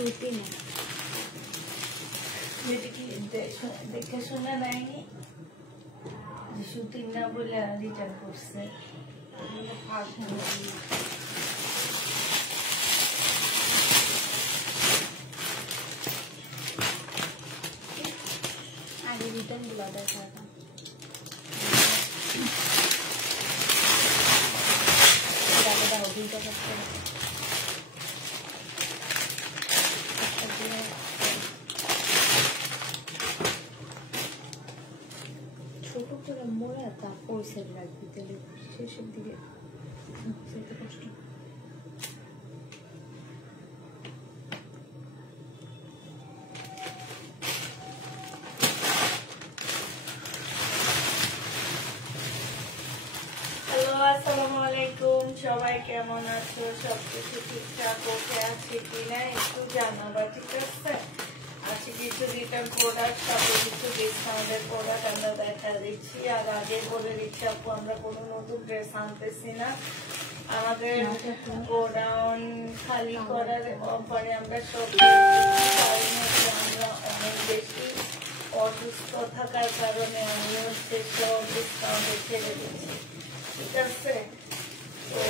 সুতি না, দেখে শোনা নাইনি, সুতির না বলে রিটার্ন করছে। আগে রিটার্ন গুলো দেখা দাও দুইটা করতে ছোট করে মোড়া তারপর ওই সাইড রাখবি, তাহলে শেষের দিকে সেটা কষ্ট। সবাই কেমন আছো? সবকিছু ঠিকঠাক ওকে আছে কিনা একটু জানাবা, ঠিক আছে? আজকে কিছু রিটার্ন প্রোডাক্ট, সাথে কিছু ডিসকাউন্টের প্রোডাক্ট আমরা দেখা দিচ্ছি। আর আগে বলে দিচ্ছি আপু, আমরা কোনো নতুন ড্রেস আনতেছি না। আমাদের গোডাউন খালি করার পরে আমরা সব আমরা অনেক বেশি অসুস্থ থাকার কারণে আমি হচ্ছে সব ডিসকাউন্টে ছেড়ে দিচ্ছি, ঠিক আছে? তো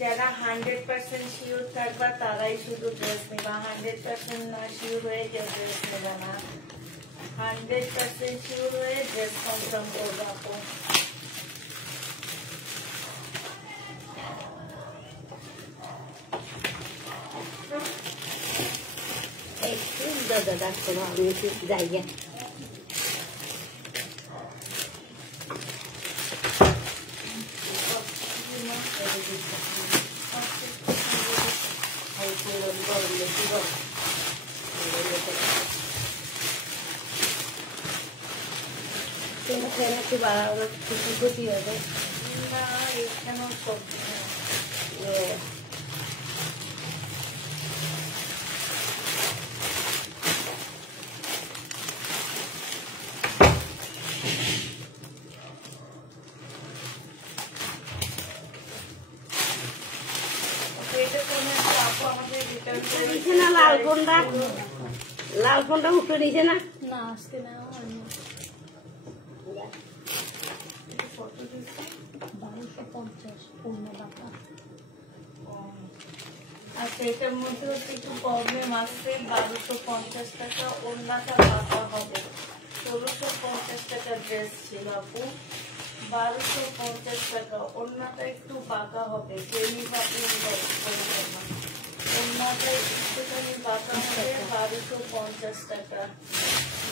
যারা 100% শিওর থাকবা তারাই শুধু ড্রেস নেবা, 100% না শিওর হয়ে কেউ ড্রেস নেবা না। 100% শিওর হয়ে ড্রেস কনফার্ম করবো আপু। দাদা ডাক্তার আমি যাই ক্ষতি হবে না, এখানেও সবজি লাল ফোনটা উঠে নিছে না, না আজকে না 1250 পূর্ণ টাকা। আচ্ছা, এটার মধ্যে হচ্ছে একটু প্রবলেম আসছে। 1250 টাকা ওড়নাটা বাঁকা হবে। 1650 টাকা ড্রেস ছিল আপু, 1250 টাকা ওড়নাটা একটু বাঁকা হবে। ওড়নাটা একটুখানি বাঁকা হবে, 1250 টাকা।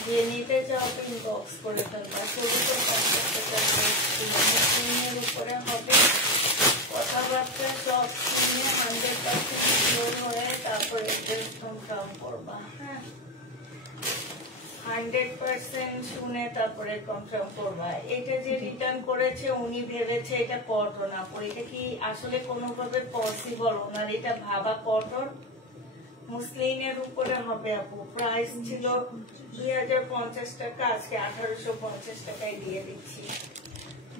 যে নিতে চাও ইনবক্স করে ফেলবা। 1650 টাকা ড্রেস ছিল, মুসলিমের উপরে হবে। কথাবার্তা সব শুনে 100% শিওর হয়ে তারপরে ড্রেস কনফার্ম করবা। হ্যাঁ, 100% শুনে তারপরে কনফার্ম করবা। এটা যে রিটার্ন করেছে উনি ভেবেছে এটা কটন আপু, এটা কি আসলে কোনোভাবে পসিবল? ওনার এটা ভাবা কটন মুসলিনের উপরে হবে আপু। প্রাইস ছিল 2050 টাকা, আজকে 1850 টাকায় দিয়ে দিচ্ছি।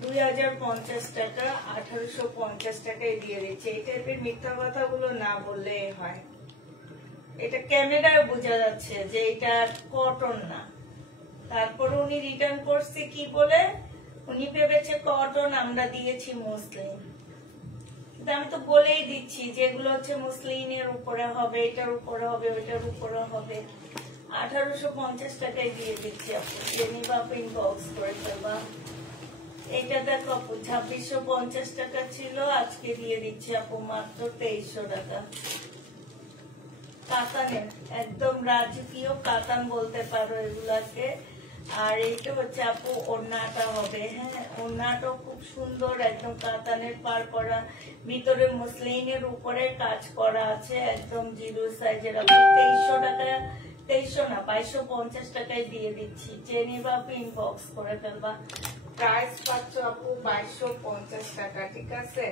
2050 টাকা 1850 টাকায় দিয়ে দিচ্ছে। এই টাইপের মিথ্যা কথাগুলো না বললে হয়। এটা ক্যামেরায় বোঝা যাচ্ছে যে এটা কটন না। তারপরে উনি রিটার্ন করছে কি বলে, উনি ভেবেছে কটন, আমরা দিয়েছি মুসলিম। কিন্তু আমি তো বলেই দিচ্ছি যেগুলো হচ্ছে মুসলিমের উপরে হবে, এটার উপরে হবে, ওইটার উপরে হবে। 1850 টাকায় দিয়ে দিচ্ছি আপু, জেনিবা ইনবক্স করে ফেলবা। এটা দেখো আপু 2650 টাকা ছিল, আজকে দিয়ে দিচ্ছি আপু মাত্র 2300 টাকা। কাতানের একদম রাজকীয় কাতান বলতে পারো এগুলাকে। আর এইটা হচ্ছে আপু ওড়নাটা হবে। হ্যাঁ, ওড়নাটাও খুব সুন্দর, একদম কাতানের পার করা, ভিতরে মুসলিনের উপরে কাজ করা আছে, একদম জিরো সাইজের। আপু 2300 টাকা, 2300 না 2250 টাকায় দিয়ে দিচ্ছি। জেনিবা ইনবক্স করে ফেলবা। প্রাইস পাচ্ছ আপু 2250 টাকা, ঠিক আছে?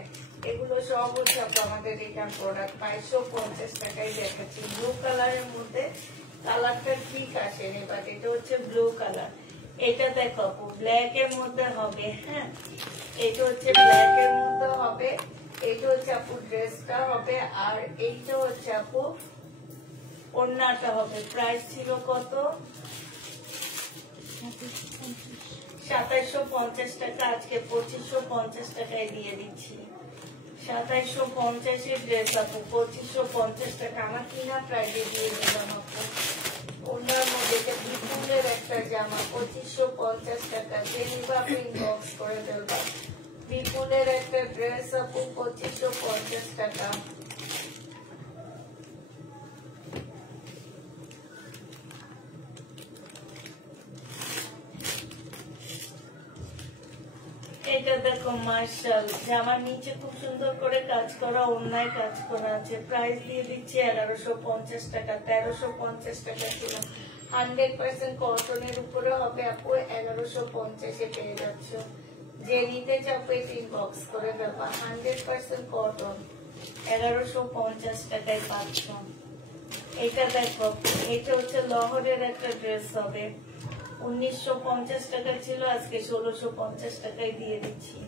এগুলো সব হচ্ছে আপু আমাদের রিটার্ন প্রোডাক্ট। 2250 টাকায় দেখাচ্ছি। ব্লু কালারের মধ্যে কালারটা ঠিক আসেনি, বাট এটা হচ্ছে ব্লু কালার। এটা দেখো আপু ব্ল্যাক এর মধ্যে হবে। হ্যাঁ, এটা হচ্ছে ব্ল্যাক এর মধ্যে হবে। এইটা হচ্ছে আপু ড্রেসটা হবে। আর এইটা হচ্ছে আপু ওড়নাটা হবে প্রাইস ছিল কত 2750 টাকা, আজকে 2550 টাকায় দিয়ে দিচ্ছি। 2750 ড্রেস আপু 2550 টাকা আমার কিনা প্রাইজে দিয়ে দিলাম আপু। ওনার মধ্যে বিপুলের একটা জামা 2550 টাকা, যে নিবা আপনি ইনবক্স করে দেবা। বিপুলের একটা ড্রেস আপু 2550 টাকা। এটা দেখো মার্শাল, জামার নিচে খুব সুন্দর করে কাজ করা, অন্যায় কাজ করা আছে। প্রাইস দিয়ে দিচ্ছি 1150 টাকা। 1350 টাকা ছিল। 100% কটনের উপরে হবে আপু, 1150-এ পেয়ে যাচ্ছ। যে নিতে চাপো এটা ইনবক্স করে দেবা। 100% কটন 1150 টাকায় পাচ্ছ। এটা দেখো, এটা হচ্ছে লহরের একটা ড্রেস হবে। 1950 টাকা ছিল, আজকে 1650 টাকায় দিয়ে দিচ্ছি।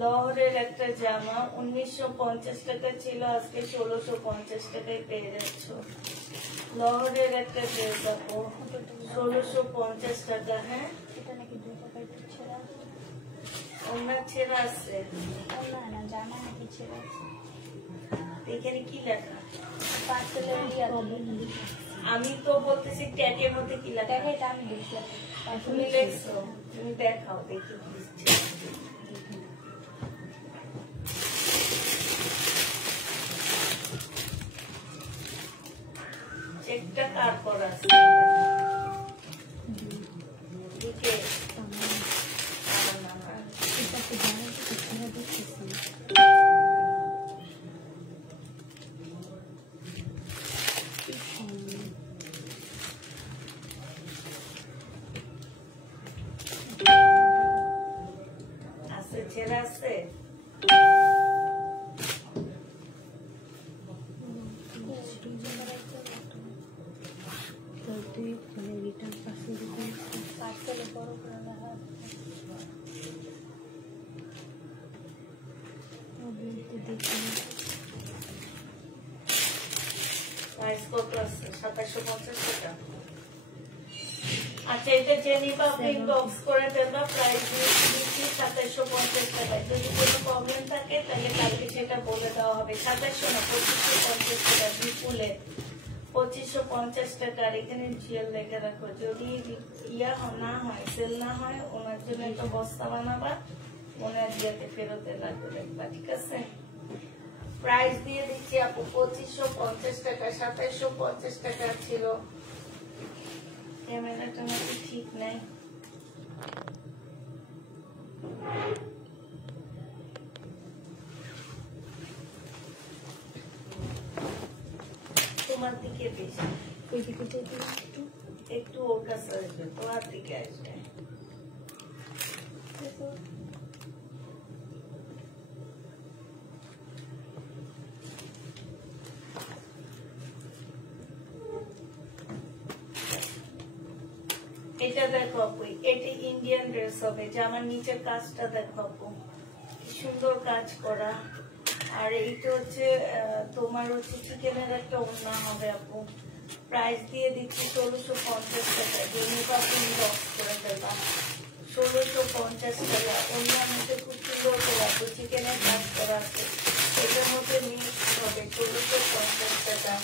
লহরের একটা জামা 1950 টাকা ছিল, আজকে 1650 টাকায় পেয়ে যাচ্ছ। লহরের একটা ড্রেস আপু 1650 টাকা। হ্যাঁ, এটা নাকি 2 টাকায় একটু ছেঁড়া আছে। ওনার ছেঁড়া আছে, না না, জামা নাকি ছেঁড়া আছে। এখানে কি লেখা? পার্সেলের ইয়া আমি তো বলতেছি ট্যাগের মধ্যে কি লেখা। দেখে এটা আমি দেখলাম। তুমি দেখছো, তুমি দেখাও দেখি কি লিখছে। চেকটা কার করা আছে? দিকে আছে, ছেড়া আছে। পার্সেলে বড় করে রাখা প্রাইস কত আছে? 2750 টাকা। আচ্ছা, এটা যে নিবা আপনি ইনবক্স করে দেবা। প্রাইস দিচ্ছি 2750 টাকা। যদি কোনো প্রবলেম থাকে তাহলে কালকে সেটা বলে দেওয়া হবে। 2700 না, 2550 টাকা। বিপুলে 2550 টাকা। আর এখানে জিএল লেখা রাখো। যদি ইয়া না হয়, সেল না হয়, ওনার জন্য একটা বস্তা বানাবা, ওনার দিয়াতে ফেরতে লাগবে দেখবা, ঠিক আছে? প্রাইস দিয়ে দিচ্ছি আপু 2550 টাকা। 2750 টাকা ছিল। ক্যামেরাটা নাকি ঠিক নাই। তোমার দিকে বেশি, ওই দিকে একটু একটু ওর কাছে আসবে, তোমার দিকে আসবে। এটা দেখো আপু, এটা ইন্ডিয়ান ড্রেস হবে। জামার নিচের কাজটা দেখো আপু, কি সুন্দর কাজ করা। আর এইটা হচ্ছে তোমার হচ্ছে চিকেনের একটা ওড়না হবে আপু। প্রাইস দিয়ে দিচ্ছি 1650 টাকা। যেটা তুমি বক্স করে দেবা 1650 টাকা। ওড়নার মধ্যে খুব সুন্দর করে আপু চিকেনের কাজ করা আছে। এটার মধ্যে মিক্স হবে 1650 টাকা।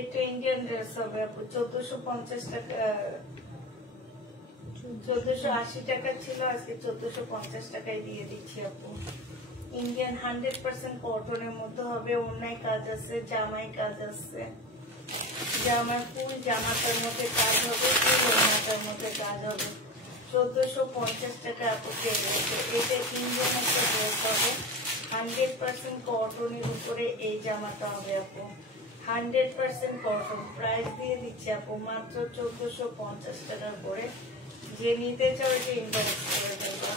এটা ইন্ডিয়ান ড্রেস হবে আপু 1450 টাকা। 1480 টাকা ছিল, আজকে 1450 টাকায় দিয়ে দিচ্ছি আপু। ইন্ডিয়ান 100% কটনের মধ্যে হবে। ওড়নায় কাজ আছে, জামায় কাজ আছে। জামার ফুল জামাটার মধ্যে কাজ হবে, ফুল ওড়নাটার মধ্যে কাজ হবে। 1450 টাকা আপু পেয়ে গেছে। এটা ইন্ডিয়ান একটা ড্রেস হবে। 100% কটনের উপরে এই জামাটা হবে আপু। 100% কটন। প্রাইস দিয়ে দিচ্ছি আপু মাত্র 1450 টাকার করে। যে নিতে চাও যে ইনবক্স করে দেবা।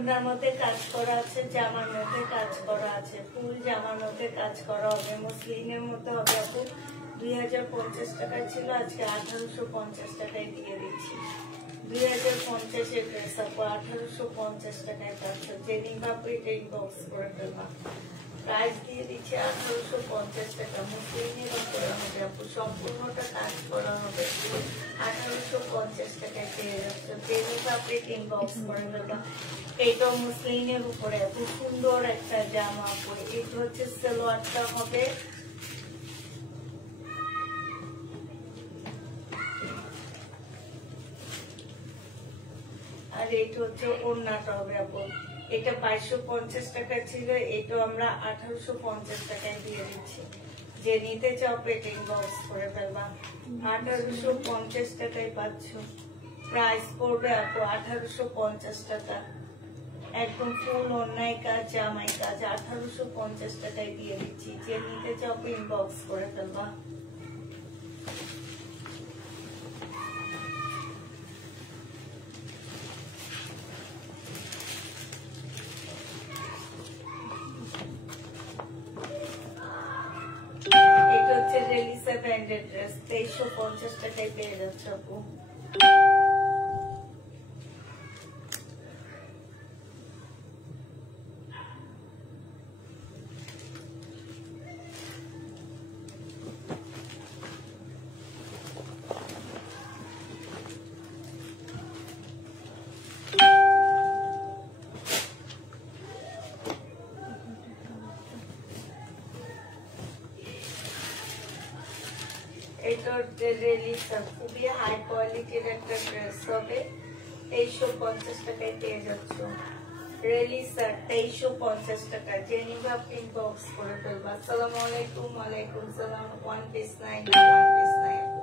ওনার মধ্যে কাজ করা আছে, জামার মধ্যে কাজ করা আছে, ফুল জামার মধ্যে কাজ করা হবে, মসলিনের মধ্যে হবে আপু। 2050 টাকায় ছিল, আজকে 1850 টাকায় দিয়ে দিচ্ছি। 2050-এর ড্রেস আপু 1850 টাকায় পাচ্ছ। যে নিবা আপু এটা ইনবক্স করে ফেলবা। প্রাইস দিয়ে দিচ্ছি 1850 টাকা। মসলিনের উপরে হবে আপু, সম্পূর্ণটা কাজ করা হবে। 1850 টাকায় পেয়ে যাচ্ছ। যে নিবা আপু এটা ইনবক্স করে ফেলবা। এইটাও মসলিনের উপরে খুব সুন্দর একটা জামা আপু। এটা হচ্ছে সালোয়ারটা হবে, আর এটা হচ্ছে ওড়নাটা হবে আপু। এটা 2250 টাকা ছিল, এটা আমরা 1850 টাকায় দিয়ে দিচ্ছি। যে নিতে চাও পেট ইনবক্স করে ফেলবা। 1850 টাকায় পাচ্ছ। প্রাইস পড়বে আপু 1850 টাকা। একদম ফুল অন্যায় কাজ, জামাই কাজ, 1850 টাকায় দিয়ে দিচ্ছি। যে নিতে চাও ইনবক্স করে ফেলবা। এটা হচ্ছে রেলিসা ব্র্যান্ডের ড্রেস, 2350 টাকায় পেয়ে যাচ্ছে আপু। এটা রেলিসা, খুবই হাই কোয়ালিটির একটা ড্রেস হবে। 2350 টাকায় পেয়ে যাচ্ছ। রেলিসা 2350 টাকা। যে নিবে আপনি ইনবক্স করে ফেলবা। আসসালামু আলাইকুম। ওয়ালাইকুম সালাম। ওয়ান পিস নাই, ওয়ান পিস নাই আপু।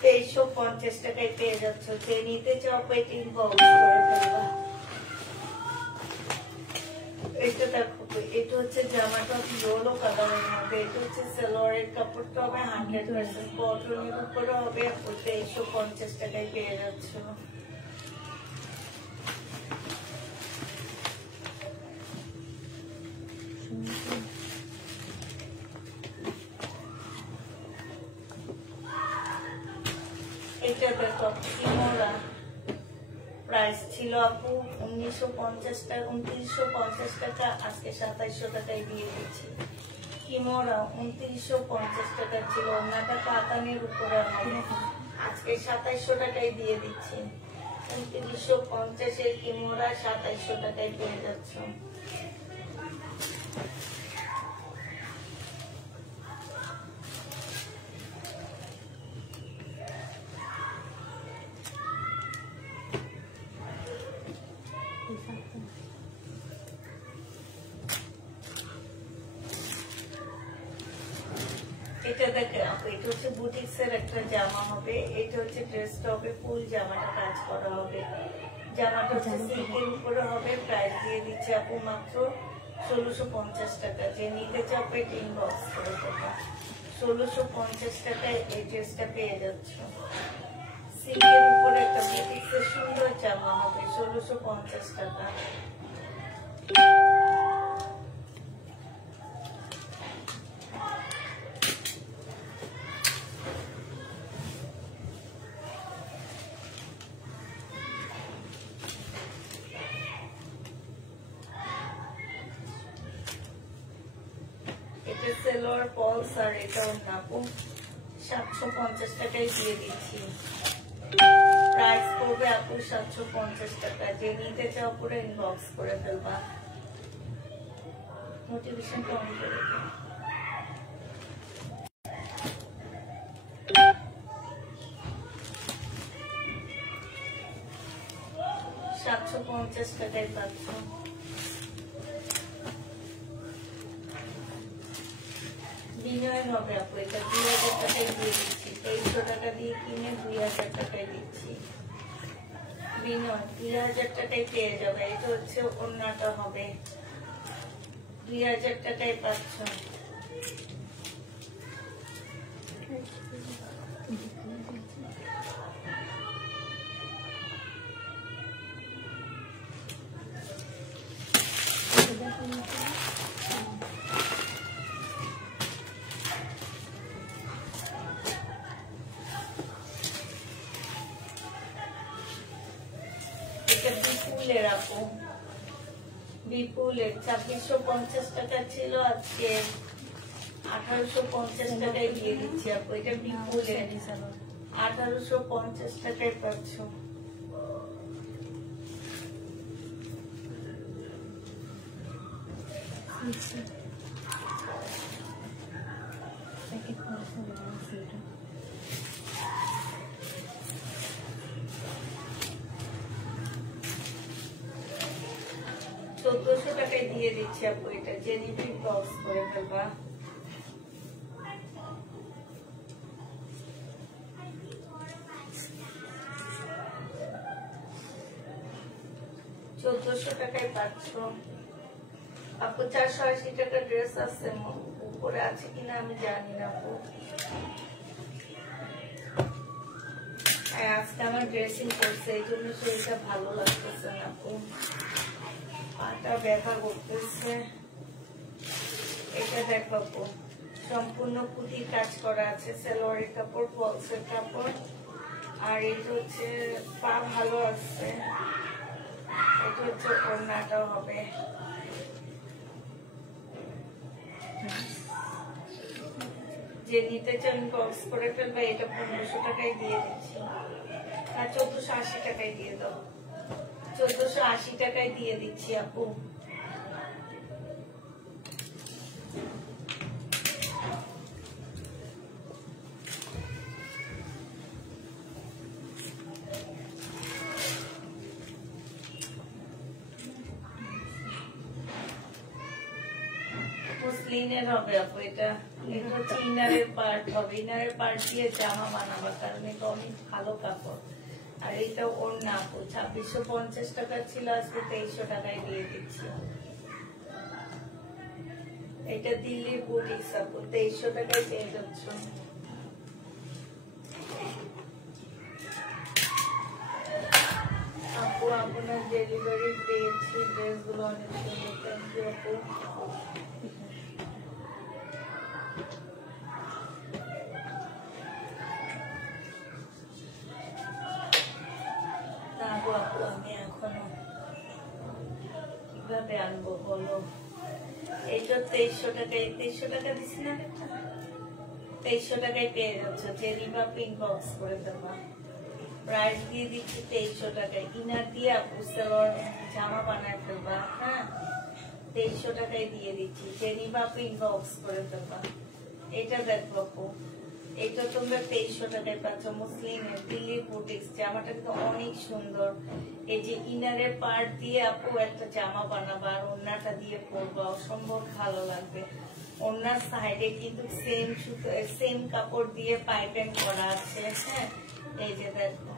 2350 টাকায় পেয়ে যাচ্ছ। যে নিতে চাও পেট ইনবক্স করে ফেলবা। এটা দেখো, এটা হচ্ছে জামাটা ইয়েলো কালারের মধ্যে। এটা হচ্ছে সালোয়ারের কাপড়টা হবে 100% কটনের উপরে হবে। 2350 টাকায় পেয়ে যাচ্ছ। এটা দেখো কিমোরা, প্রাইস ছিল আপু 1950 টাকা, 2950 টাকা, আজকে 2700 টাকায় দিয়ে দিচ্ছি। কিমোরা 2950 টাকা ছিল, ওনাটা কাতানের উপরে হবে, আজকে 2700 টাকায় দিয়ে দিচ্ছি। 2950-এর কিমোরা 2700 টাকায় পেয়ে যাচ্ছ। এটা দেখে এটা হচ্ছে বুটিক্সের একটা জামা হবে। এটা হচ্ছে ড্রেসটা হবে, ফুল জামাটা কাজ করা হবে। জামাটা হচ্ছে সিল্কের উপরে হবে। প্রাইস দিয়ে দিচ্ছে আপু মাত্র 1650 টাকা। যে নিতে চাপে ইনবক্স করে দেবো। 1650 টাকায় এই ড্রেসটা পেয়ে যাচ্ছ। সিল্কের উপরে একটা বুটিক্সের সুন্দর জামা হবে, 1650 টাকা। এটা সেলোয়ার পলস, আর এটা নাপু 750 টাকায় দিয়ে দিচ্ছি। প্রাইস পড়বে আপু 750 টাকা। যে নিতে চাও পুরো ইনবক্স করে ফেলবা। নোটিফিকেশনটা অন করে দিও। 750 টাকায় পাচ্ছ। বিনয় হবে আপু, এটা 2000 টাকায় দিয়ে দিচ্ছি। 2300 টাকা দিয়ে কিনে 2000 টাকায় দিচ্ছি। বিনয় 2000 টাকায় পেয়ে যাবে। এটা হচ্ছে ওড়নাটা হবে, 2000 টাকায় পাচ্ছ। এটা বিপুলের আপু, বিপুলের 2650 টাকা ছিল, আজকে 1850 টাকায় দিয়ে দিচ্ছি আপু। এটা বিপুলের 1850 টাকায় পাচ্ছ। টাকায় দিয়ে দিচ্ছি আপু। এটা জেনিফি বক্স করে ফেলবা। টাকায় পাচ্ছ আপু। 480 টাকা ড্রেস আছে, উপরে আছে কিনা আমি জানি না আপু। আজকে আমার ড্রেসিং করছে, এই জন্য শরীরটা ভালো লাগতেছে না আপু, পাটা ব্যথা করতেছে। এটা দেখো সম্পূর্ণ পুঁতির কাজ করা আছে, সালোয়ারের কাপড়, ফলসের কাপড়, আর এটা হচ্ছে পা ভালো আছে। এটা হচ্ছে ওড়নাটাও হবে। যে নিতে চান বক্স করে ফেলবে। এটা 1500 টাকায় দিয়ে দিচ্ছি, আর 1480 টাকায় দিয়ে দাও। 1480 টাকায় দিয়ে দিচ্ছি আপু। মুসলিনের হবে আপু। এটা এটা হচ্ছে ইনারের পার্ট হবে, ইনারের পার্ট দিয়ে জামা বানাবার, কারণ এটা অনেক ভালো কাপড়। আর এটা ওড়না আপু। 2650 টাকা ছিল, আজকে 2300 টাকায় দিয়ে দিচ্ছি। এটা দিল্লির বুটিক্স আপু, 2300 টাকায় পেয়ে যাচ্ছ। আপু আপনার ডেলিভারি পেয়েছি, ড্রেসগুলো অনেক সুন্দর, থ্যাংক ইউ আপু। আমি এখনো কিভাবে আনবো বলো। এইটা 2300 টাকায়, 2300 টাকা দিচ্ছি না, 2300 টাকায় পেয়ে যাচ্ছ। জেরি বা পিঙ্ক বক্স করে দেবা। প্রাইস দিয়ে দিচ্ছি 2300 টাকায়। ইনার দিয়ে আপু সালোয়ার জামা বানায় ফেলবা। হ্যাঁ, 2300 টাকায় দিয়ে দিচ্ছি। জেরি বা পিঙ্ক বক্স করে দেবা। এটা দেখো আপু, এটা তোমরা 2300 টাকায় পাচ্ছ। মুসলিমের দিল্লির বুটিক্স, জামাটা কিন্তু অনেক সুন্দর। এই যে ইনারের পার্ট দিয়ে আপু একটা জামা বানাবা, আর ওড়নাটা দিয়ে পরবা, অসম্ভব ভালো লাগবে। ওড়নার সাইডে কিন্তু সেম সুতো, সেম কাপড় দিয়ে পাইপিং করা আছে। হ্যাঁ, এই যে দেখো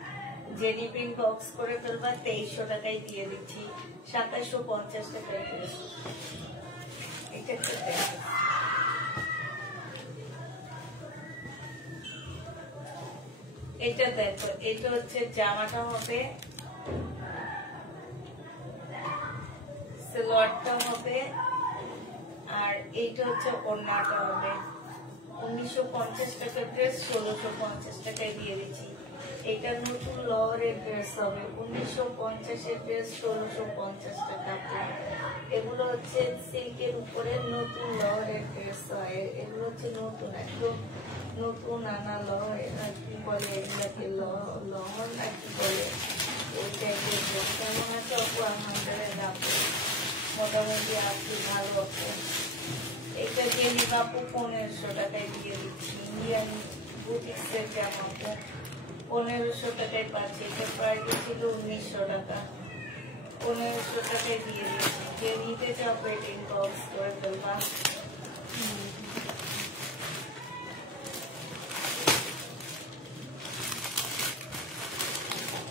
জেনি পিন বক্স করে ফেলবা। 2300 টাকায় দিয়ে দিচ্ছি, 2750 টাকায় দিয়েছি। এটা এটা দেখো, এটা হচ্ছে জামাটা হবে, সালোয়ারটা হবে, আর এইটা হচ্ছে ওড়নাটা হবে। 1950 টাকার ড্রেস 1650 টাকায় দিয়ে দিচ্ছি। এটা নতুন লওয়ারের ড্রেস হবে, 1950 এর ড্রেস 1650 টাকা। এগুলো হচ্ছে সিল্কের উপরে নতুন লওয়ারের ড্রেস হয়। এগুলো হচ্ছে নতুন, একদম নতুন আনা লওয়ার, কি বলে এগুলাকে, লহর না কি বলে, ওই টাইপের ড্রেস। কেমন আছে আপু? আলহামদুলিল্লাহ আপু, মোটামুটি আপনি ভালো আছে। এটা দিয়ে নিব আপু 1500 টাকায় দিয়ে দিচ্ছি। ইন্ডিয়ান বুটিক্সের জামা আপু 1500 টাকায় পাচ্ছি। এটা প্রাইস ছিল 1900 টাকা, 1500 টাকায় দিয়ে দিচ্ছি। যে নিতে চাও পেটিং বক্স করে ফেলবা।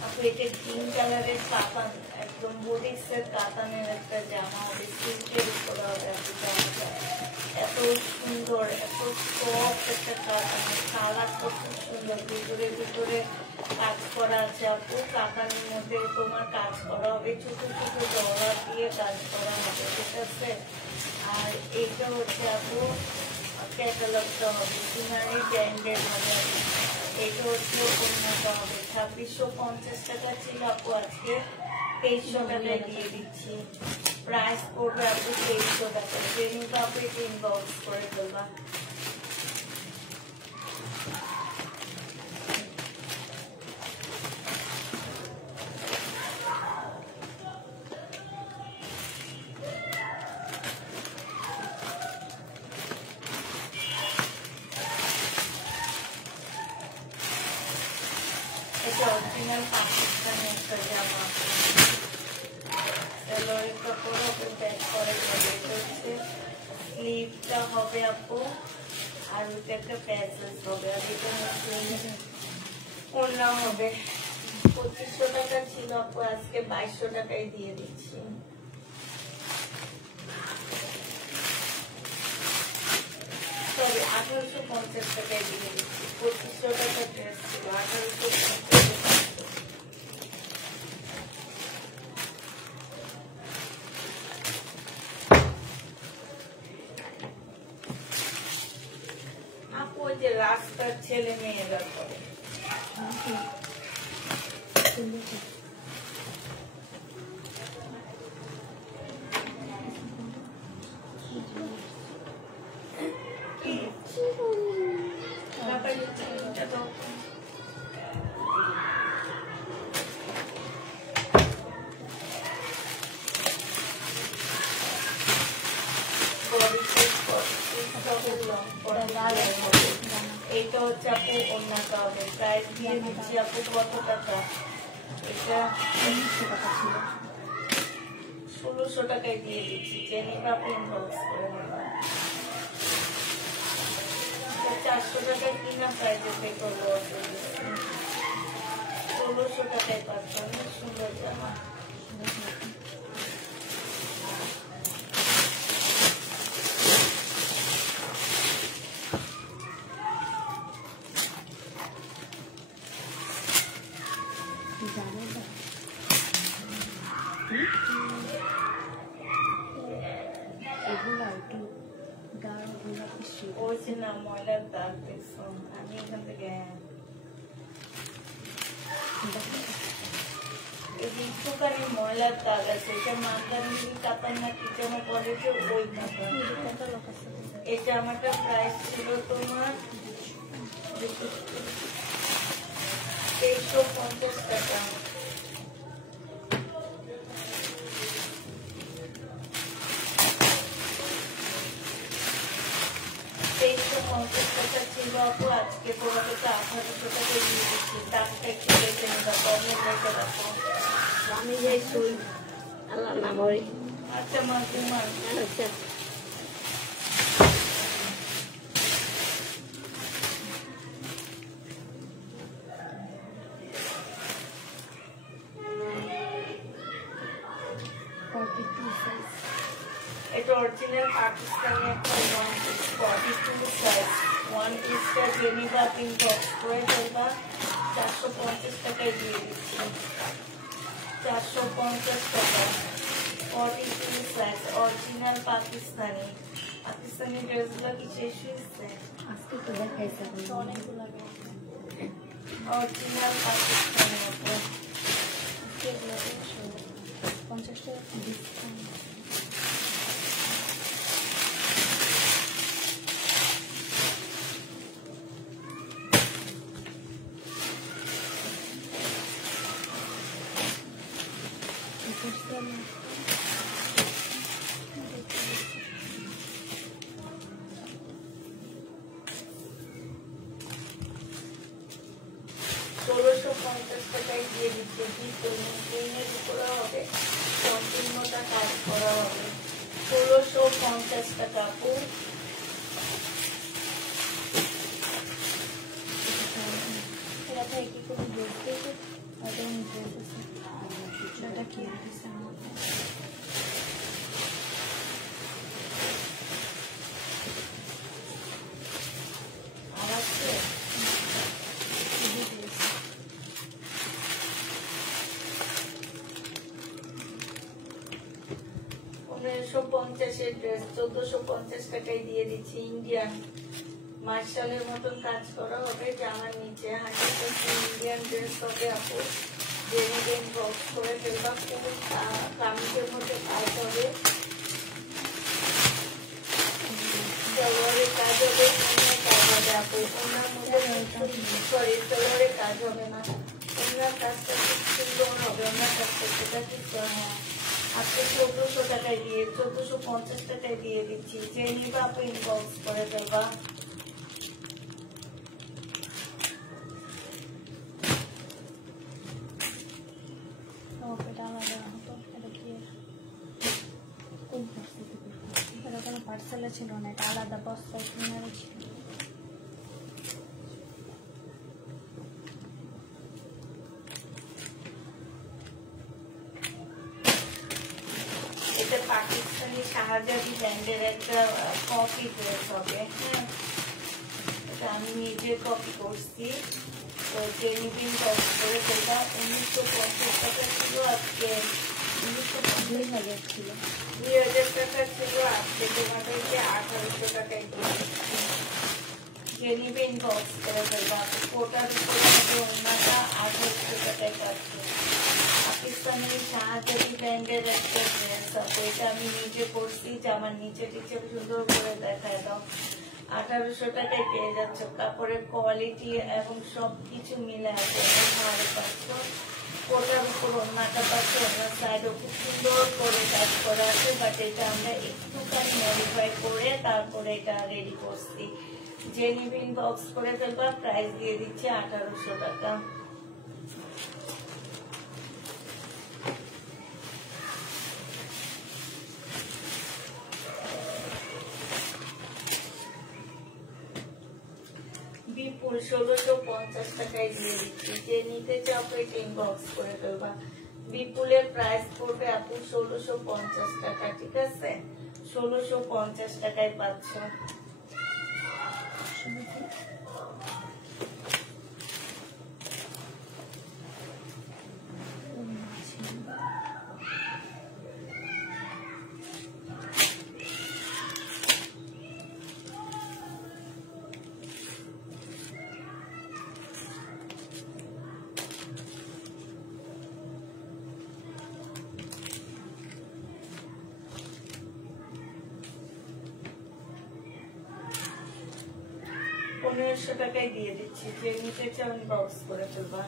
আপু এটা গ্রিন কালারের কাতান, একদম বুটিক্সের কাতানের একটা জামা হবে, সিল্কের উপরে হবে। আপনি জামাটা এত সুন্দর, এত সফট একটা কালার, খুব সুন্দর। ভিতরে ভিতরে কাজ করা আছে আপু, কাতানের মধ্যে তোমার কাজ করা হবে। ছোট ছোট ডলার দিয়ে কাজ করা হবে, ঠিক আছে। আর এইটা হচ্ছে আপু ক্যাটালগটা হবে সিনারি ব্র্যান্ডের হবে। এইটা হচ্ছে অন্যটা হবে 2650 টাকা ছিল আপু, আজকে 2300 টাকায় দিয়ে দিচ্ছি। প্রাইস পড়বে আপু 2300 টাকা। ট্রেনিং আপু এটা ইনবক্স করে দেবা। এটা অরিজিনাল পাকিস্তানি একটা জামা, সেলোয়ারের কাপড় হবে, ব্যাক করে যাবে। এটা হচ্ছে স্লিভটা হবে আপু, আর ওইটা একটা প্যাচেস হবে, আর এটা হচ্ছে ওড়না হবে। 2500 টাকা ছিল আপু, আজকে 2200 টাকায় দিয়ে দিচ্ছি। সরি 1850 টাকায় দিয়ে দিচ্ছি। 2500 টাকা ড্রেস ছিল, 1850। আপু ওই যে রাস্তার ছেলে মেয়েরা করে এইটা হচ্ছে আপু অন্যটা হবে। প্রাইস দিয়ে দিচ্ছি আপু কত টাকা? এটা 1600 টাকায় দিয়ে দিচ্ছি। জেনিফা আপু ইনবক্স করে নেবেন। 400 টাকায় কিনা প্রাইসে পে করবো, 1600 টাকায় পাচ্ছ। অনেক সুন্দর জামা। ওই না ময়লার দাগ দেখছো, আমি এখান থেকে একটুখানি ময়লার দাগ আছে। এটা মালদানি কাতার না কি যেন বলে, যে ওই কাতার। এই জামাটার প্রাইস ছিল তোমার 2350 টাকা। ছিল আপু, আজকে তোমাকে তো 1800 টাকা দিয়ে দিচ্ছি। দামটা একটু দেখে নেবা, কমের রেখে রাখো। আমি যাই শুই, আল্লাহ নাম ওই। আচ্ছা মা, তোমার আচ্ছা এটা অরিজিনাল পাকিস্তানি একটা 42 সাইজ। 1 পিসটা জেনিভা পিন বক্স করে ফেলবা। 450 টাকায় দিয়ে দিচ্ছি। 450 টাকা 42 সাইজ অরিজিনাল পাকিস্তানি। পাকিস্তানি ড্রেসগুলো কি শেষ হয়েছে? আজকে তো দেখাইছে অনেকগুলো অরিজিনাল পাকিস্তানি আছে। 50 টাকা ডিসকাউন্ট। টাকায় দিয়ে দিচ্ছে। ডিজাইনের উপরে হবে, সম্পূর্ণটা কাজ করা হবে। 1650 টাকা আপু। কি করে দেখতে সেটা কি 1550 ড্রেস 1450 টাকায় দিয়ে দিচ্ছি। ইন্ডিয়ান মার্শালের মতন কাজ করা হবে জামার নিচে, 100% ইন্ডিয়ান ড্রেস হবে আপু। জেনে বক্স করে ফেলবা, খুব কামিজের মধ্যে কাজ হবে, সালোয়ারের কাজ হবে, অন্য কাজ হবে আপু। ওনার মধ্যে সরি সালোয়ারের কাজ হবে না, ওনার কাজটা খুব সুন্দর হবে, ওনার কাজটা সেটা খুব আপনি 1400 টাকায় দিয়ে 1450 টাকায় দিয়ে দিচ্ছি। যে নিবা আপু ইনবক্স করে ফেলবা। পার্সেলে ছিল না, এটা আলাদা বস্তায় কিনে ছিল। এটা পাকিস্তানি শাহজাদি ব্র্যান্ডের একটা কপি ড্রেস হবে। হ্যাঁ, এটা আমি নিজে কপি করছি। তো জেনিবিন কপি করে ফেলবা। 1950 টাকা ছিল, আজকে 2000 ছিল, 2000 টাকা ছিল, আজকে তোমাদেরকে 1800 টাকায় দিয়ে দিচ্ছি। জেনিবিন বক্স করে ফেলবা। কোটার উপরে ওনাটা 1800 টাকায় পাচ্ছে। পাকিস্তানি শাহজাদি ব্র্যান্ডের একটা ড্রেস আছে, এটা আমি নিজে করছি, জামার নিচে টিচে সুন্দর করে দেখায় দাও। 1800 টাকায় পেয়ে যাচ্ছ। কাপড়ের কোয়ালিটি এবং সবকিছু মিলে আছে, ভালো পাচ্ছ। কোটার উপর ওনাটা পাচ্ছ, ওনার সাইডও খুব সুন্দর করে কাজ করা আছে, বাট এটা আমরা একটুখানি মডিফাই করে তারপরে এটা রেডি করছি। জেনিবিন বক্স করে ফেলবা, প্রাইস দিয়ে দিচ্ছি 1800 টাকা। বিপুল 1650 টাকায় দিয়ে দিচ্ছি। যে নিতে চাও এটা ইনবক্স করে ফেলবা। বিপুলের প্রাইস পড়বে আপু 1650 টাকা, ঠিক আছে? 1650 টাকায় পাচ্ছ। $1500 টাকায় দিয়ে দিচ্ছি। যে নিতে চাও বক্স করে ফেলবা।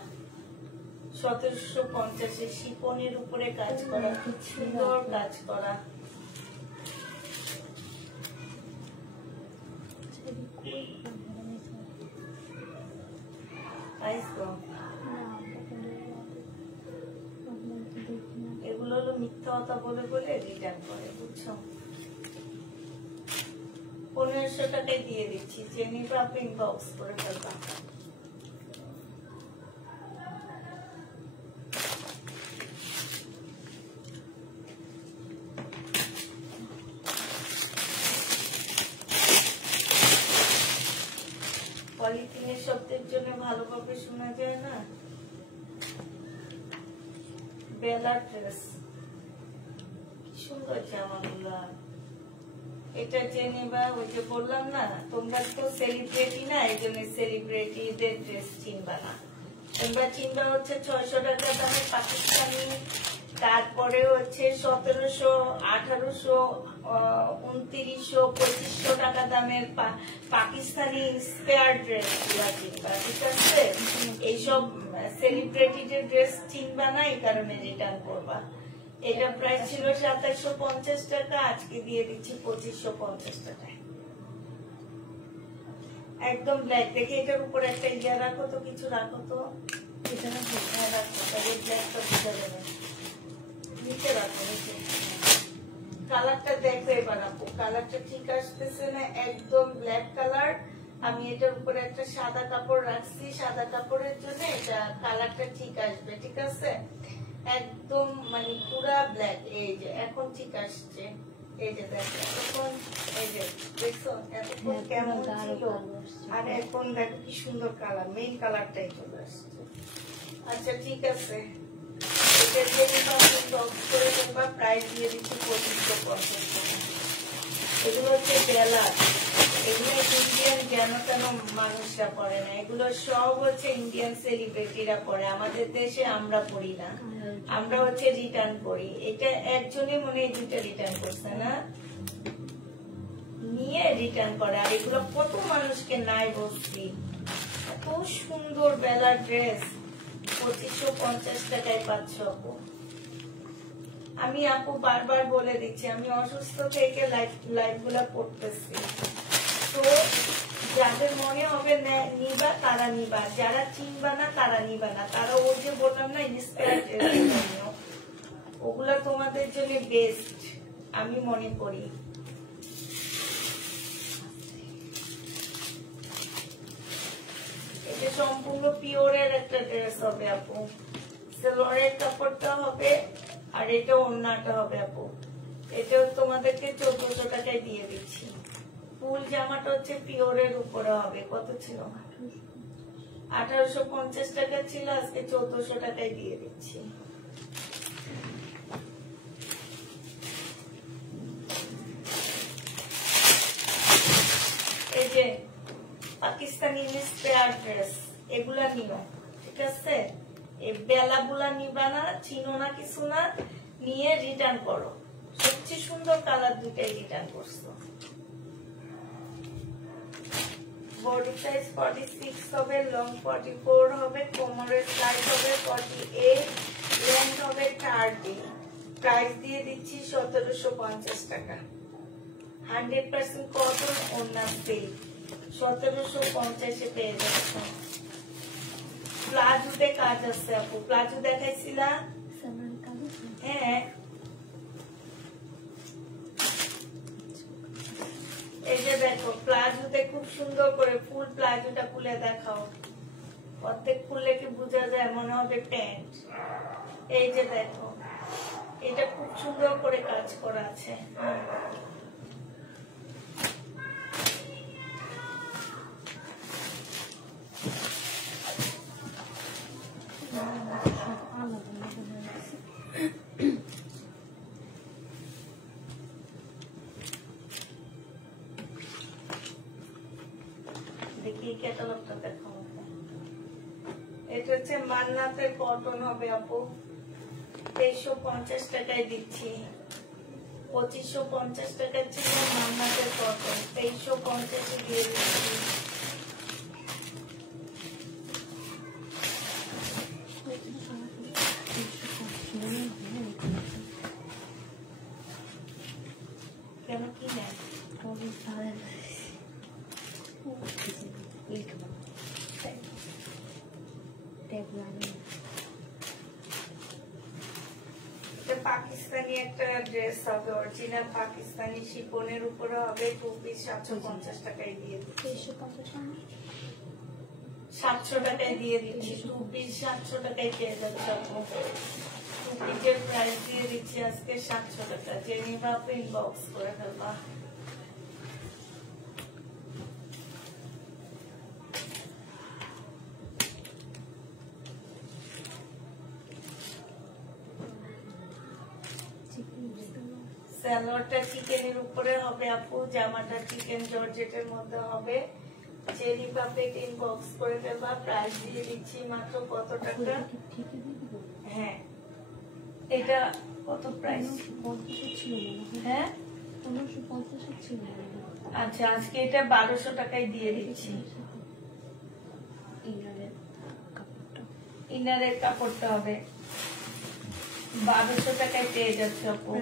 1750 শিপনের উপরে কাজ করা, খুব সুন্দর কাজ করা। এগুলো হলো মিথ্যা কথা বলে বলে রিটার্ন করে, বুঝছো? 1500 টাকায় দিয়ে দিচ্ছি। যে নিবা আপনি ইনবক্স করে ফেলবা। পলিথিনের শব্দের জন্য ভালোভাবে শোনা যায় না। বেলা ড্রেস কি সুন্দর জামাগুলা। এটা যে নিবা, ওই যে বললাম না তোমরা তো সেলিব্রিটি না, এই জন্য সেলিব্রিটিদের ড্রেস চিনবা না। তোমরা চিনবা হচ্ছে 600 টাকা দামের পাকিস্তানি, তারপরে হচ্ছে 1700, 1800, 2900, 2500 টাকা দামের পাকিস্তানি স্পেয়ার ড্রেস গুলা চিনবা, ঠিক আছে? এইসব সেলিব্রিটিদের ড্রেস চিনবা না, এই কারণে রিটার্ন করবা। এটা প্রাইস ছিল 2750 টাকা, আজকে দিয়ে দিচ্ছি 2550 টাকায়। একদম ব্ল্যাক। দেখে এটার উপর একটা ইয়া রাখো তো, কিছু রাখো তো, রাখো, তাহলে ব্ল্যাকটা বুঝা যাবে। নিচে রাখো, নিচে। কালারটা দেখো এবার আপু, কালারটা ঠিক আসতেছে না, একদম ব্ল্যাক কালার। আমি এটার উপরে একটা সাদা কাপড় রাখছি, সাদা কাপড়ের জন্য এটা কালারটা ঠিক আসবে, ঠিক আছে? একদম মানে পুরা ব্ল্যাক। এই যে এখন ঠিক আসছে, এই যে দেখো এখন, এই যে দেখছো এতক্ষণ কেমন ছিল, আর এখন দেখো কি সুন্দর কালার, মেইন কালারটাই চলে আসছে। আচ্ছা ঠিক আছে, এটা দিয়ে প্রাইস দিয়ে দিচ্ছি 2500 3250 টাকা। এগুলো হচ্ছে বেলা, এগুলো ইন্ডিয়ান যেন তেন মানুষরা পরে না, এগুলো সব হচ্ছে ইন্ডিয়ান সেলিব্রিটিরা পরে, আমাদের দেশে আমরা পড়ি না, আমরা হচ্ছে রিটার্ন করি। এটা একজনই মনে হয় দুইটা রিটার্ন করছে না, নিয়ে রিটার্ন করে। আর এগুলো কত মানুষকে নাই বলছি, এত সুন্দর বেলার ড্রেস 2550 টাকায় পাচ্ছ আপু। আমি আপু বারবার বলে দিচ্ছি, আমি অসুস্থ থেকে লাইভ গুলা পড়তেছি, তো যাদের মনে হবে নিবা তারা নিবা, যারা চিনবা না তারা নিবা না, তারা ওই যে বললাম না ইন্সপায়ার্ড, ওগুলা তোমাদের জন্য বেস্ট আমি মনে করি। এটা সম্পূর্ণ পিওরের একটা ড্রেস হবে আপু, সেলোয়ারের কাপড়টা হবে আর এটা ওড়নাটা হবে আপু। এটাও তোমাদেরকে 1400 টাকায় দিয়ে দিচ্ছি। ফুল জামাটা হচ্ছে পিওরের উপরে হবে, কত ছিল 1850 টাকা ছিল, আজকে 1400 টাকায় দিয়ে দিচ্ছি। এই যে পাকিস্তানি ইন্সপায়ার্ড ড্রেস, এগুলা নিও, ঠিক আছে? এই বেলাগুলা নিবা না, চিনো না কিছু না, নিয়ে রিটার্ন করো। সবচেয়ে সুন্দর কালার দুটাই রিটার্ন করছো। বডি সাইজ 46 হবে, লং 44 হবে, কোমরের সাইজ হবে 48, লেন্থ হবে 30। প্রাইস দিয়ে দিচ্ছি 1750 টাকা। 100% কটন, ওড়না সিল্ক, 1750 পেয়ে যাচ্ছ। প্লাজোতে কাজ আছে আপু, প্লাজো দেখাইছিলা? হ্যাঁ, এই যে দেখো প্লাজোতে খুব সুন্দর করে ফুল প্লাজোটা খুলে দেখাও, অর্ধেক খুললে কি বোঝা যায়, মনে হবে প্যান্ট। এই যে দেখো, এটা খুব সুন্দর করে কাজ করা আছে। দেখি ক্যাটালগটা দেখো। এটা হচ্ছে মান্নাতের কটন হবে আপু, 2350 টাকায় দিচ্ছি। 2550 টাকা ছিল মান্নাতের কটন, 2350 দিয়ে দিচ্ছি। কেন কি নেয়? পাকিস্তানি একটা ড্রেস হবে, অরিজিনাল পাকিস্তানি শিফনের উপরে হবে, 2 পিস 750 টাকায় দিয়ে দিচ্ছি। 700 টাকায় দিয়ে দিচ্ছি, 2 পিস 700 টাকায় পেয়ে যাচ্ছে। 2 পিসের প্রাইস দিয়ে দিচ্ছি আজকে 700 টাকা। যে নিবা আপনি ইনবক্স করে ফেলবা। সালোয়ারটা চিকেনের উপরে হবে আপু, জামাটা চিকেন জর্জেটের মধ্যে হবে। চেরি পাপেট ইনবক্স করে দেবা। প্রাইস দিয়ে দিচ্ছি মাত্র কত টাকা? হ্যাঁ, এটা কত প্রাইস? হ্যাঁ, আচ্ছা, আজকে এটা 1200 টাকায় দিয়ে দিচ্ছি। ইনারের কাপড়টা হবে 1200 টাকায় পেয়ে যাচ্ছে আপু।